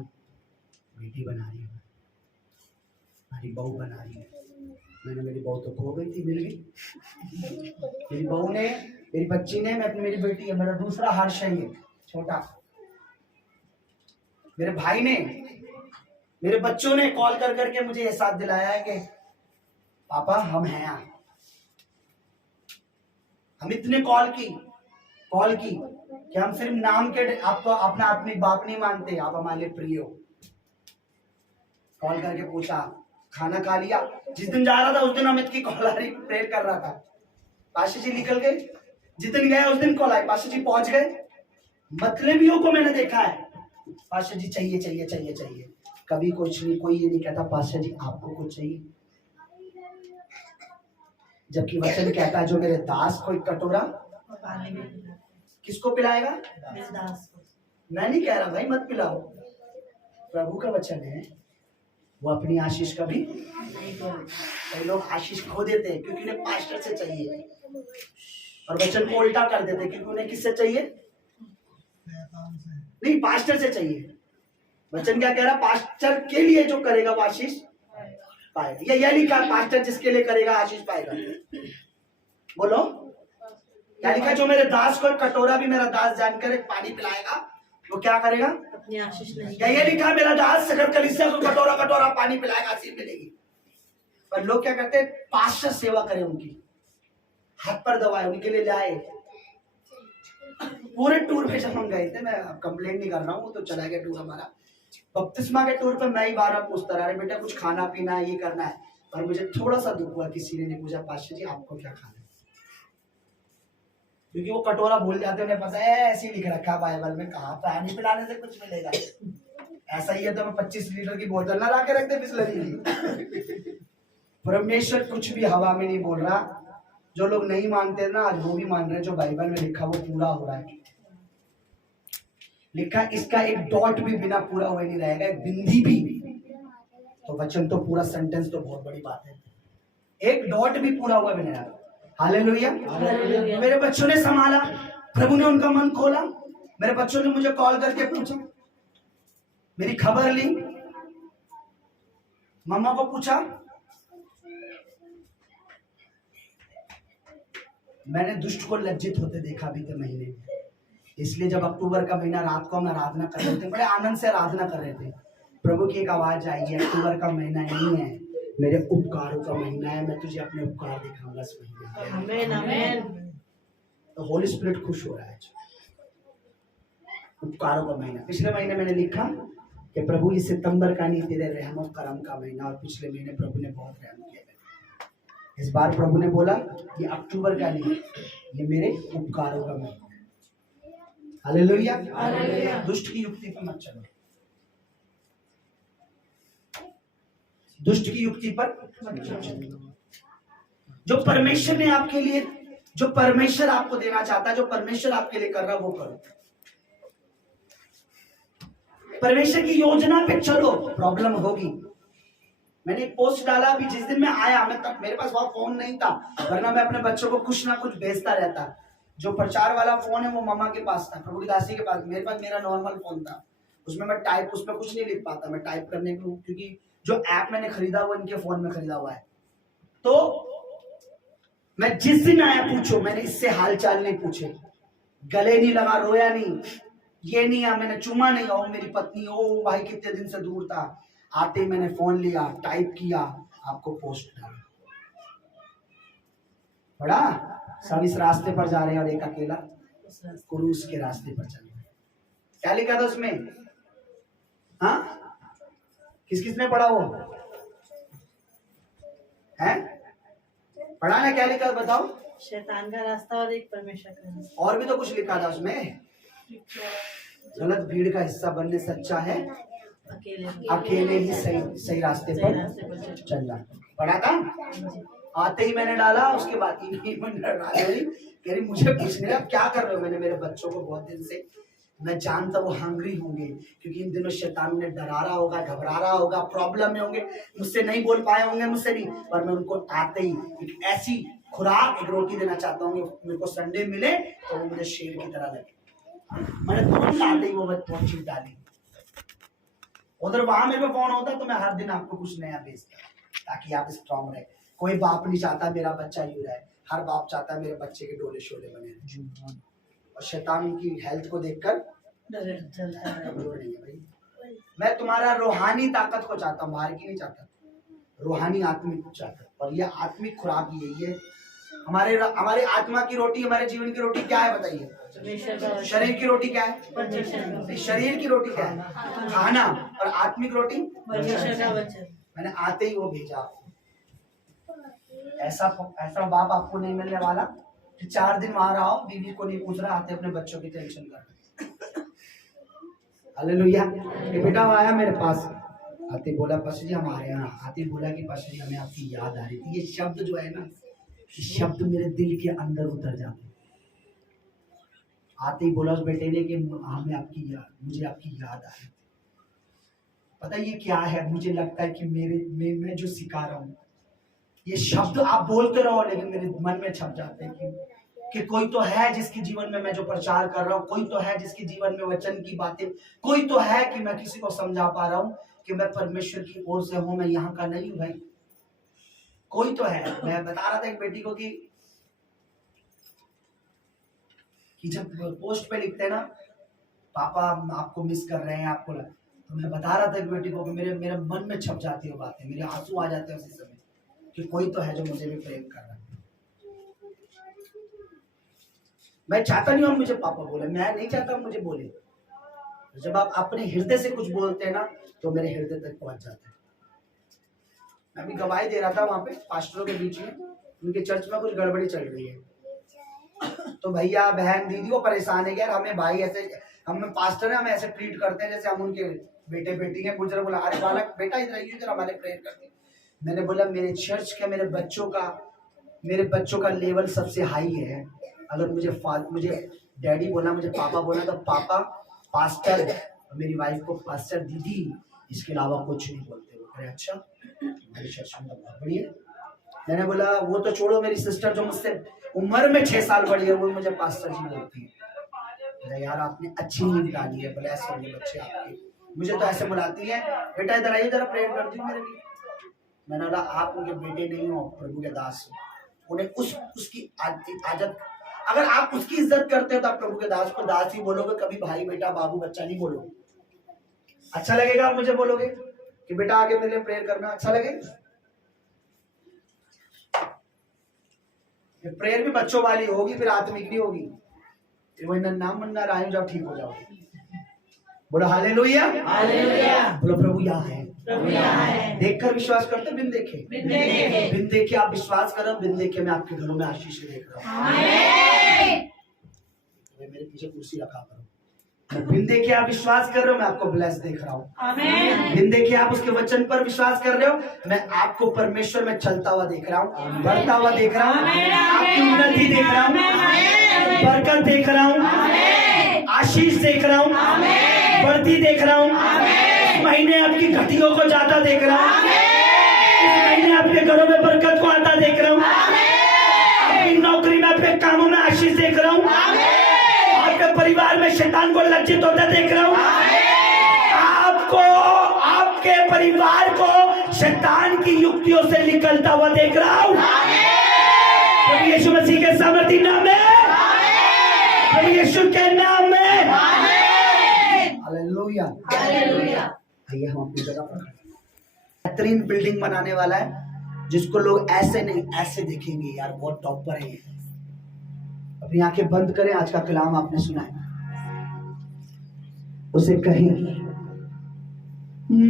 बेटी बना रही है, हमारी बहू बना रही है। मैंने मेरी बहू तो खो गई थी, मिल गई। मेरी बहू ने, मेरी बच्ची ने, मैं मेरी बेटी है, मेरा दूसरा हर्ष है ये छोटा, मेरे भाई ने, मेरे बच्चों ने कॉल कर करके मुझे ये साथ दिलाया है कि पापा हम हैं यहाँ। हम इतने कॉल की कि हम सिर्फ नाम के आपको अपना अपनी बाप नहीं मानते, आप हमारे लिए प्रिय हो। कॉल करके पूछा खाना खा लिया। जिस दिन जा रहा था उस दिन अमित की कॉल आ रही, प्रेयर कर रहा था, पाशा जी निकल गए। जिस दिन गया उस दिन कॉल आई, पाशा जी पहुंच गए। मतलबियों को मैंने देखा है, पाशा जी चाहिए चाहिए चाहिए चाहिए, कभी कुछ नहीं, कोई ये नहीं कहता पाशा जी आपको कुछ चाहिए। जबकि वचन कहता है जो मेरे दास को एक कटोरा किसको पिलाएगा? मैं नहीं कह रहा भाई मत पिलाओ, प्रभु का वचन है, वो अपनी आशीष कभी नहीं खोते। कई लोग आशीष खो देते हैं क्योंकि उन्हें पास्टर से चाहिए, और वचन को उल्टा कर देते हैं क्योंकि उन्हें किससे चाहिए? नहीं, पास्टर से चाहिए। वचन क्या कह रहा? पास्टर के लिए जो करेगा वो आशीष पाएगा। यह लिखा पास्टर जिसके लिए करेगा आशीष पाएगा। बोलो क्या लिखा? जो मेरे दास को कटोरा भी मेरा दास जानकर एक पानी पिलाएगा वो क्या करेगा? अपनी आशीष नहीं। क्या ये लिखा मेरा दास सगर कलीसिया को कटोरा कटोरा पानी पिलाएगा, आशीष मिलेगी। पर लोग क्या करते हैं? पास्टर सेवा करे, उनकी हाथ पर दबाए, उनके लिए लाए। पूरे टूर में जब हम गए थे, मैं कंप्लेंट नहीं कर रहा हूँ, तो चला गया टूर हमारा। बपतिस्मा के टूर पर मैं ही बार पूछता रहा, बेटा कुछ खाना पीना है, ये करना है। और मुझे थोड़ा सा दुख हुआ, किसी ने नहीं पूछा पास्टर जी आपको क्या खाना है, क्योंकि वो कटोरा भूल जाते, उन्हें पता है ऐसे ही लिख रखा बाइबल में, कहाँ पानी पिलाने से कुछ मिलेगा। ऐसा ही है तो मैं 25 लीटर की बोतल ना ला के रख दे बिस्लरी की। परमेश्वर कुछ भी हवा में नहीं बोल रहा। जो लोग नहीं मानते ना आज वो भी मान रहे हैं, जो बाइबल में लिखा वो पूरा हो रहा है। लिखा इसका एक डॉट भी बिना पूरा हुए नहीं रहेगा, एक बिंदी भी। तो वचन तो पूरा सेंटेंस तो बहुत बड़ी बात है, एक डॉट भी पूरा हुआ भी नहीं रहेगा। हालेलुया। मेरे बच्चों ने संभाला, प्रभु ने उनका मन खोला। मेरे बच्चों ने मुझे कॉल करके पूछा, मेरी खबर ली, मम्मा को पूछा। मैंने दुष्ट को लज्जित होते देखा बीते महीने में। इसलिए जब अक्टूबर का महीना रात को हम आराधना कर रहे थे, बड़े आनंद से आराधना कर रहे थे, प्रभु की एक आवाज आई है, अक्टूबर का महीना नहीं है, मेरे उपकारों का महीना है, मैं तुझे अपने उपकार दिखाऊंगा इस महीने में। आमेन आमेन। तो होली स्पिरिट खुश हो रहा है। उपकारों का महीना, पिछले महीने मैंने लिखा कि प्रभु ये सितंबर का नहीं, तेरे रहम और करम का महीना, और पिछले महीने प्रभु ने बहुत रहम किया। इस बार प्रभु ने बोला ये अक्टूबर का नहीं, ये मेरे उपकारों का महीना है। हालेलुया। हालेलुया। दुष्ट की युक्ति पर मत चलो, दुष्ट की युक्ति पर मत चलो। जो परमेश्वर ने आपके लिए, जो परमेश्वर आपको देना चाहता है, जो परमेश्वर आपके लिए कर रहा है, वो करो। परमेश्वर की योजना पे चलो, प्रॉब्लम होगी। मैंने एक पोस्ट डाला अभी, जिस दिन मैं आया, मैं तब मेरे पास वहां फोन नहीं था, वरना मैं अपने बच्चों को कुछ ना कुछ भेजता रहता। जो प्रचार वाला फोन है वो मम्मा के पास था, प्रभु की दासी के पास, मेरे पास मेरा नॉर्मल फोन था। उसमें मैं टाइप, उसमें कुछ नहीं लिख पाता मैं टाइप करने को, क्योंकि जो ऐप मैंने खरीदा वो इनके फोन में खरीदा हुआ है। तो मैं जिस दिन आया, पूछो, मैंने इससे हालचाल नहीं पूछे, गले नहीं लगा, रोया नहीं, ये नहीं है, मैंने चुमा नहीं, ओ मेरी पत्नी, ओ भाई कितने दिन से दूर था। आते ही मैंने फोन लिया, टाइप किया, आपको पोस्ट डाला। बड़ा सब इस रास्ते पर जा रहे हैं और एक अकेला क्रूस के रास्ते पर चल रहे हैं। क्या लिखा था उसमें? हाँ, किस किसने पढ़ा वो है? पढ़ा ना, क्या लिखा था बताओ? शैतान का रास्ता और एक परमेश्वर का रास्ता। और भी तो कुछ लिखा था उसमें, गलत भीड़ का हिस्सा बनने से अच्छा है अकेले ही सही रास्ते पर चलना। पढ़ा था? आते ही मैंने डाला, उसके बाद कह रही मुझे पूछने लगा क्या कर रहे हो। मैंने मेरे बच्चों को बहुत दिन से, मैं जानता वो हंग्री होंगे, क्योंकि इन दिनों शैतान ने डरा रहा होगा, घबरा रहा होगा, प्रॉब्लम में होंगे, मुझसे नहीं बोल पाए होंगे, मुझसे नहीं, पर मैं उनको आते ही एक ऐसी खुराक, एक रोटी देना चाहता हूँ, मेरे को संडे मिले तो वो मुझे शेर की तरह लगे। मैंने तुरंत आते ही वो चीज डाली। उधर वहां मेरे पे फोन होता तो मैं हर दिन आपको कुछ नया भेजता, ताकि आप स्ट्रांग रहे। कोई बाप नहीं चाहता मेरा बच्चा यूं रहे, हर बाप चाहता है मेरे बच्चे के डोले शोले बने रहे। और शैतान उनकी हेल्थ को देखकर कमजोर नहीं है भाई। मैं तुम्हारा रूहानी ताकत को चाहता हूँ, बाहर की नहीं चाहता, रूहानी आत्मिक चाहता। और ये आत्मिक खुराक यही है। हमारे आत्मा की रोटी, हमारे जीवन की रोटी क्या है बताइए? शरीर की रोटी क्या है? शरीर की रोटी क्या है? खाना। और आत्मिक रोटी मैंने आते ही वो भेजा। ऐसा बाप आपको नहीं मिलने वाला कि 4 दिन वहां रहो, बीवी को नहीं पूछ रहा, आते अपने बच्चों की टेंशन कर। हालेलुया। ये बेटा आया मेरे पास, आते बोला पास्टर जी हम आ रहे हैं। आते बोला कि पास्टर जी हमें आपकी याद आ रही थी। ये शब्द जो है ना, ये शब्द मेरे दिल के अंदर उतर जाते। आते ही बोला उस बेटे ने कि हमें आपकी याद, मुझे आपकी याद आ रही थी। पता ये क्या है? मुझे लगता है कि मैं जो सिखा रहा हूँ, ये शब्द आप बोलते रहो लेकिन मेरे मन में छप जाते हैं कि कोई तो है जिसके जीवन में मैं जो प्रचार कर रहा हूँ, कोई तो है जिसके जीवन में वचन की बातें, कोई तो है कि मैं किसी को समझा पा रहा हूँ कि मैं परमेश्वर की ओर से हूँ, मैं यहाँ का नहीं हूँ भाई, कोई तो है। मैं बता रहा था एक बेटी को कि जब पोस्ट पे लिखते हैं ना पापा आपको मिस कर रहे हैं आपको, तो मैं बता रहा था एक बेटी को कि मेरे मन में छप जाती है बातें, मेरे आंसू आ जाते हैं उसी समय कि कोई तो है जो मुझे भी प्रेम कर रहा है। मैं चाहता नहीं हूँ मुझे पापा बोले, मैं नहीं चाहता मुझे बोले। जब आप अपने हृदय से कुछ बोलते हैं ना तो मेरे हृदय तक पहुंच जाता है। मैं भी गवाही दे रहा था वहां पे पास्टरों के बीच में, उनके चर्च में कुछ गड़बड़ी चल रही है, तो भैया बहन दीदी वो परेशान है यार, हमें भाई ऐसे, हम पास्टर है हमें ऐसे ट्रीट करते हैं जैसे हम उनके बेटे बेटी हैं। मुझे बोला अरे बालक बेटा इधर आइए, जरा हमारे प्रेयर करते। मैंने बोला मेरे चर्च का, मेरे बच्चों का लेवल सबसे हाई है। अगर मुझे डैडी बोला, मुझे पापा बोला, तो पापा पास्टर, मेरी वाइफ को पास्टर दीदी, इसके अलावा कुछ नहीं बोलते। अरे अच्छा, हमारे चर्च में बहुत बढ़िया। मैंने बोला वो तो छोड़ो, मेरी सिस्टर जो मुझसे उम्र में 6 साल बड़ी है वो मुझे पास्टर जी बोलती है। यार आपने अच्छी नींद डाली है। बोले ऐसे होंगे बच्चे आपके, मुझे तो ऐसे बुलाती है, बेटा इधर आइए जरा प्रेयर कर दी मेरे लिए। मैंने बोला आप उनके बेटे नहीं हो, प्रभु के दास हो। उन्हें उसकी आदत अगर आप उसकी इज्जत करते हो तो आप प्रभु के दास को दास ही बोलोगे, कभी भाई बेटा बाबू बच्चा नहीं बोलोगे। अच्छा लगेगा आप मुझे बोलोगे कि बेटा आगे मेरे लिए प्रेयर करना, अच्छा लगेगा? प्रेयर भी बच्चों वाली होगी, फिर आत्मिक नहीं होगी, फिर वही नाम मुन्ना राय जब ठीक हो जाओगे। बोलो हालेलुया, हालेलुया। बोलो प्रभु यहाँ है। प्रभु यहाँ है। देखकर विश्वास करते, बिन देखे। बिन देखे। बिन देखे आप विश्वास करो, बिन देखे मैं आपके घरों में आशीष देख रहा हूँ। आमीन। मेरे पीछे कुर्सी रखा करो। मैं बिन देखे आप विश्वास कर रहे हो, मैं आपको ब्लेस देख रहा हूँ। आमीन। बिन देखे आप उसके वचन पर विश्वास कर रहे हो, मैं आपको परमेश्वर में चलता हुआ देख रहा हूँ, बढ़ता हुआ देख रहा हूँ, आपकी उन्नति देख रहा हूँ, बरकत देख रहा हूँ, आशीष देख रहा हूँ, बढ़ती देख रहा हूँ। इस महीने आपकी घटियों को जाता देख रहा हूँ। इस महीने आपके घरों में बरकत को आता देख रहा हूँ। आपकी नौकरी में, आपके कामों में आशीष देख रहा हूँ। आपके परिवार में शैतान को लज्जित होता देख रहा हूँ। आपको, आपके परिवार को शैतान की युक्तियों से निकलता हुआ देख रहा हूँ। प्रभु यीशु मसीह के सामर्थी नाम में, प्रभु यीशु के नाम में। Hallelujah, hallelujah. आइए हम अपनी जगह पर खड़े हैं। बेहतरीन बिल्डिंग बनाने वाला है जिसको लोग ऐसे नहीं ऐसे देखेंगे, यार बहुत टॉप पर है ये। अपनी आंखें बंद करें, आज का कलाम आपने सुना है। उसे कहीं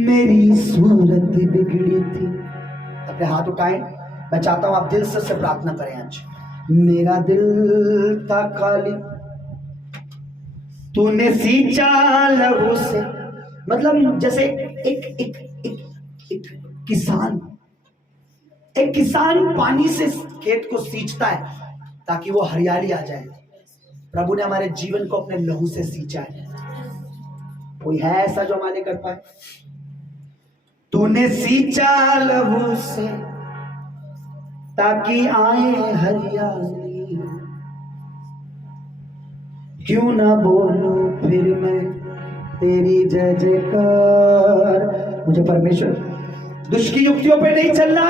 मेरी सूरत बिगड़ी थी, अपने हाथ उठाएं। मैं चाहता हूं आप दिल से प्रार्थना करें। आज मेरा दिल था खाली, तूने सींचा लहू से। मतलब जैसे एक किसान पानी से खेत को सींचता है ताकि वो हरियाली आ जाए। प्रभु ने हमारे जीवन को अपने लहू से सींचा है। कोई है ऐसा जो हमारे कर पाए? तूने सींचा लहू से ताकि आए हरियाली, क्यों ना बोलूं फिर मैं तेरी जय जयकार। मुझे परमेश्वर दुष्ट की युक्तियों पे नहीं चलना,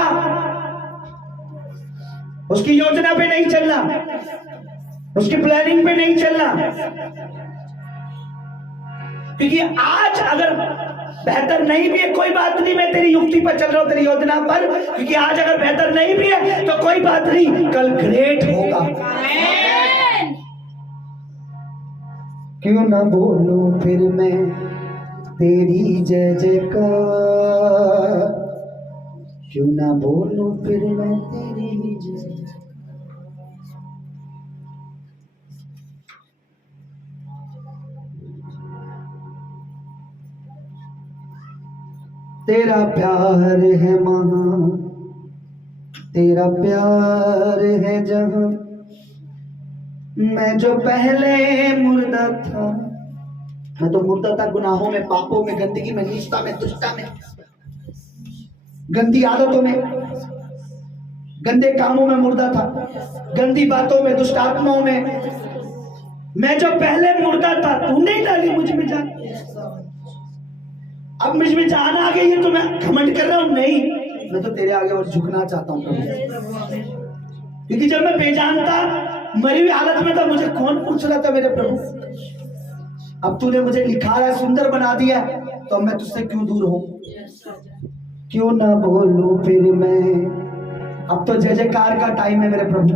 उसकी योजना पे नहीं चलना, उसकी प्लानिंग पे नहीं चलना। क्योंकि आज अगर बेहतर नहीं भी है कोई बात नहीं, मैं तेरी युक्ति पर चल रहा हूं, तेरी योजना पर। क्योंकि आज अगर बेहतर नहीं भी है तो कोई बात नहीं, कल ग्रेट होगा। क्यों ना बोलूं फिर मैं तेरी जय जयकार, क्यों ना बोलूं फिर मैं तेरी जय। तेरा प्यार है महान, तेरा प्यार है जहां। मैं जो पहले मुर्दा था, मैं तो मुर्दा था गुनाहों में, पापों में, गंदगी में, नीचता में, दुष्टता में, गंदी आदतों में, गंदे कामों में मुर्दा था, गंदी बातों में, दुष्ट आत्माओं में। मैं जो पहले मुर्दा था, तूने डाली मुझ में जान। अब मुझ में जान आ गई है तो मैं घमंड कर रहा हूं? नहीं, मैं तो तेरे आगे और झुकना चाहता हूं प्रभु। क्योंकि जब मैं बेजान था, मरी हुई हालत में था, मुझे कौन पूछ रहा था मेरे प्रभु? अब तूने मुझे निखारा है, सुंदर बना दिया, तो मैं तुझसे क्यों दूर हूं? क्यों ना बोलूं फिर मैं, अब तो जय जयकार का टाइम है मेरे प्रभु।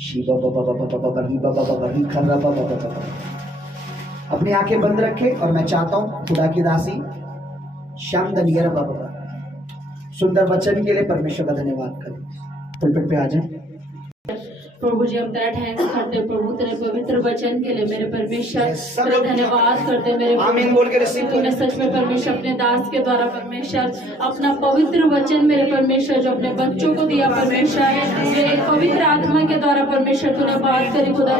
शिवा बाबा बाबा बाबा बाबा बाबा बाबा बाबा बाबा। अपनी आंखें बंद रखे और मैं चाहता हूं खुदा की दासी श्याम दनियर बाबा सुंदर वचन के लिए परमेश्वर का धन्यवाद करें। पुलपिट पे आ जाए। प्रभु जी, हम तेरा थैंक्स करते प्रभु तेरे पवित्र वचन के लिए। मेरे परमेश्वर तेरा धन्यवाद करते मेरे आमीन बोल के रिसीव करें। तूने सच में परमेश्वर अपने दास के द्वारा परमेश्वर अपना पवित्र वचन मेरे परमेश्वर जो अपने बच्चों को दिया परमेश्वर, जो एक पवित्र आत्मा के द्वारा परमेश्वर तूने बात करी खुदा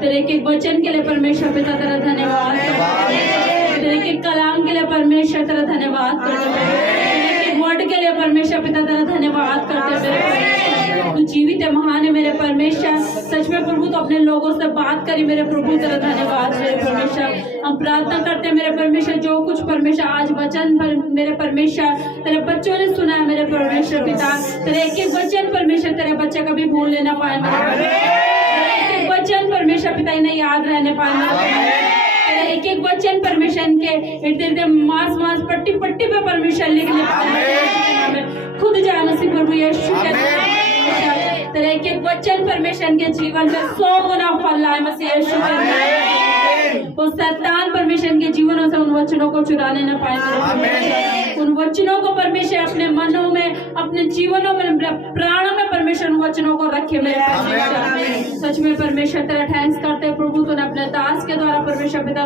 तेरे एक वचन के लिए परमेश्वर पिता तेरा धन्यवाद करते, तेरे एक कलाम के लिए परमेश्वर तेरा धन्यवाद करते, वर्ड के लिए लिए परमेश्वर पिता तेरा धन्यवाद करते हैं मेरे परमेश्वर। तू जीवित है, महान है मेरे परमेश्वर। सच में प्रभु तो अपने लोगों से बात करी मेरे प्रभु, तेरा धन्यवाद मेरे परमेश्वर। हम प्रार्थना करते हैं मेरे परमेश्वर, जो कुछ परमेश्वर आज वचन पर मेरे परमेश्वर तेरे बच्चों ने सुना है मेरे परमेश्वर पिता, तेरे एक एक वचन परमेश्वर तेरे बच्चे कभी भूल लेना पाए, एक एक वचन परमेश्वर पिता इन्हें याद रहने पाए, एक एक वचन परमेश्वर के इर्द गिर्द मांस मांस पट्टी पट्टी पे परमेश्वर लिखने पाए, खुद जानो सी प्रभु यीशु के तेरे एक एक वचन परमेश्वर के जीवन में 100 गुना फल लाए मसीह यीशु के। वो शैतान परमेश्वर के जीवनों से उन वचनों को चुराने न पाए, उन वचनों को परमेश्वर अपने मनों में, अपने जीवनों में, प्राणों में परमेश्वर उन वचनों को रखे मेरे परमेश्वर। सच में परमेश्वर तेरा थैंक्स करते हैं प्रभु, तूने अपने दास के द्वारा परमेश्वर पिता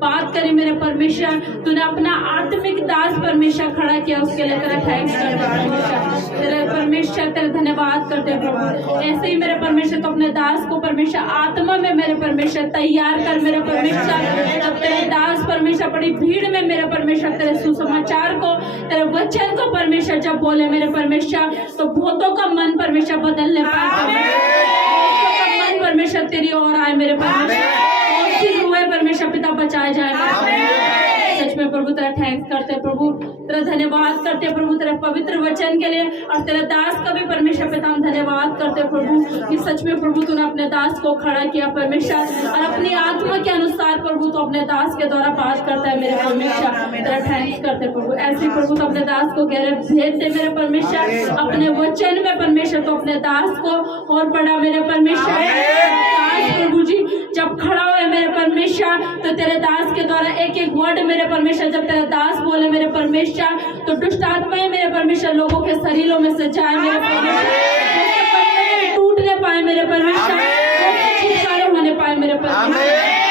बात करी मेरे परमेश्वर, तूने अपना आत्मिक दास परमेश्वर खड़ा किया, उसके लिए तेरा थैंक्स करते हैं परमेश्वर। तेरे परमेश्वर तेरा धन्यवाद करते हैं प्रभु। ऐसे ही मेरे परमेश्वर तो अपने दास को परमेश्वर आत्मा में मेरे परमेश्वर तैयार कर मेरे परमेश्वर, जब तेरे दास परमेश्वर बड़ी भीड़ में मेरे परमेश्वर तेरे सुसमाचार को, तेरे वचन को परमेश्वर जब बोले मेरे परमेश्वर, तो बहुतों का मन परमेश्वर बदलने पाए, परमेश्वर तेरी ओर आए मेरे परमेश्वर, हुए परमेश्वर पिता बचाए जाए। सच में प्रभु तेरा थैंक्स करते हैं प्रभु, तेरा धन्यवाद करते हैं प्रभु तेरे पवित्र वचन के लिए, और तेरे दास का भी परमेश्वर पिता हम धन्यवाद करते हैं प्रभु कि सच में प्रभु तूने अपने दास को खड़ा किया परमेश्वर, और अपनी आत्मा के अनुसार प्रभु तो अपने दास के द्वारा बात करता है मेरे परमेश्वर, तेरा थैंक्स करते हैं प्रभु। ऐसे प्रभु तो अपने दास को गहरे भेद दे मेरे परमेश्वर, अपने वचन में परमेश्वर तो अपने दास को और बड़ा मेरे परमेश्वर। प्रभु जी जब खड़ा हुए मेरे परमेश्वर, तो तेरे दास के द्वारा एक एक वर्ड मेरे परमेश्वर जब तेरा दास बोले मेरे परमेश्वर, तो दुष्ट आत्माएं मेरे परमेश्वर लोगों के शरीरों में से जाए मेरे परमेश्वर, टूटने पाए मेरे परमेश्वर, छुटकारे होने पाए मेरे परमेश्वर।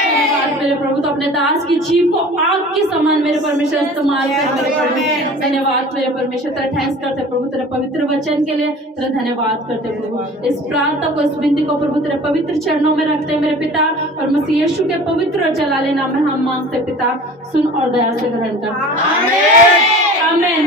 मेरे प्रभु तो अपने दास की जीभ को आग के समान मेरे परमेश्वर इस्तेमाल कर मेरे परमेश्वर। धन्यवाद मेरे परमेश्वर, तेरा थैंक्स करते प्रभु तेरे पवित्र वचन के लिए, तेरा धन्यवाद करते प्रभु। इस प्रार्थना को, इस विनती को प्रभु तेरे पवित्र चरणों में रखते मेरे पिता, और मसीह यीशु के पवित्र और जलाले नाम में हम मांगते पिता, सुन और दया से ग्रहण कर। आमीन।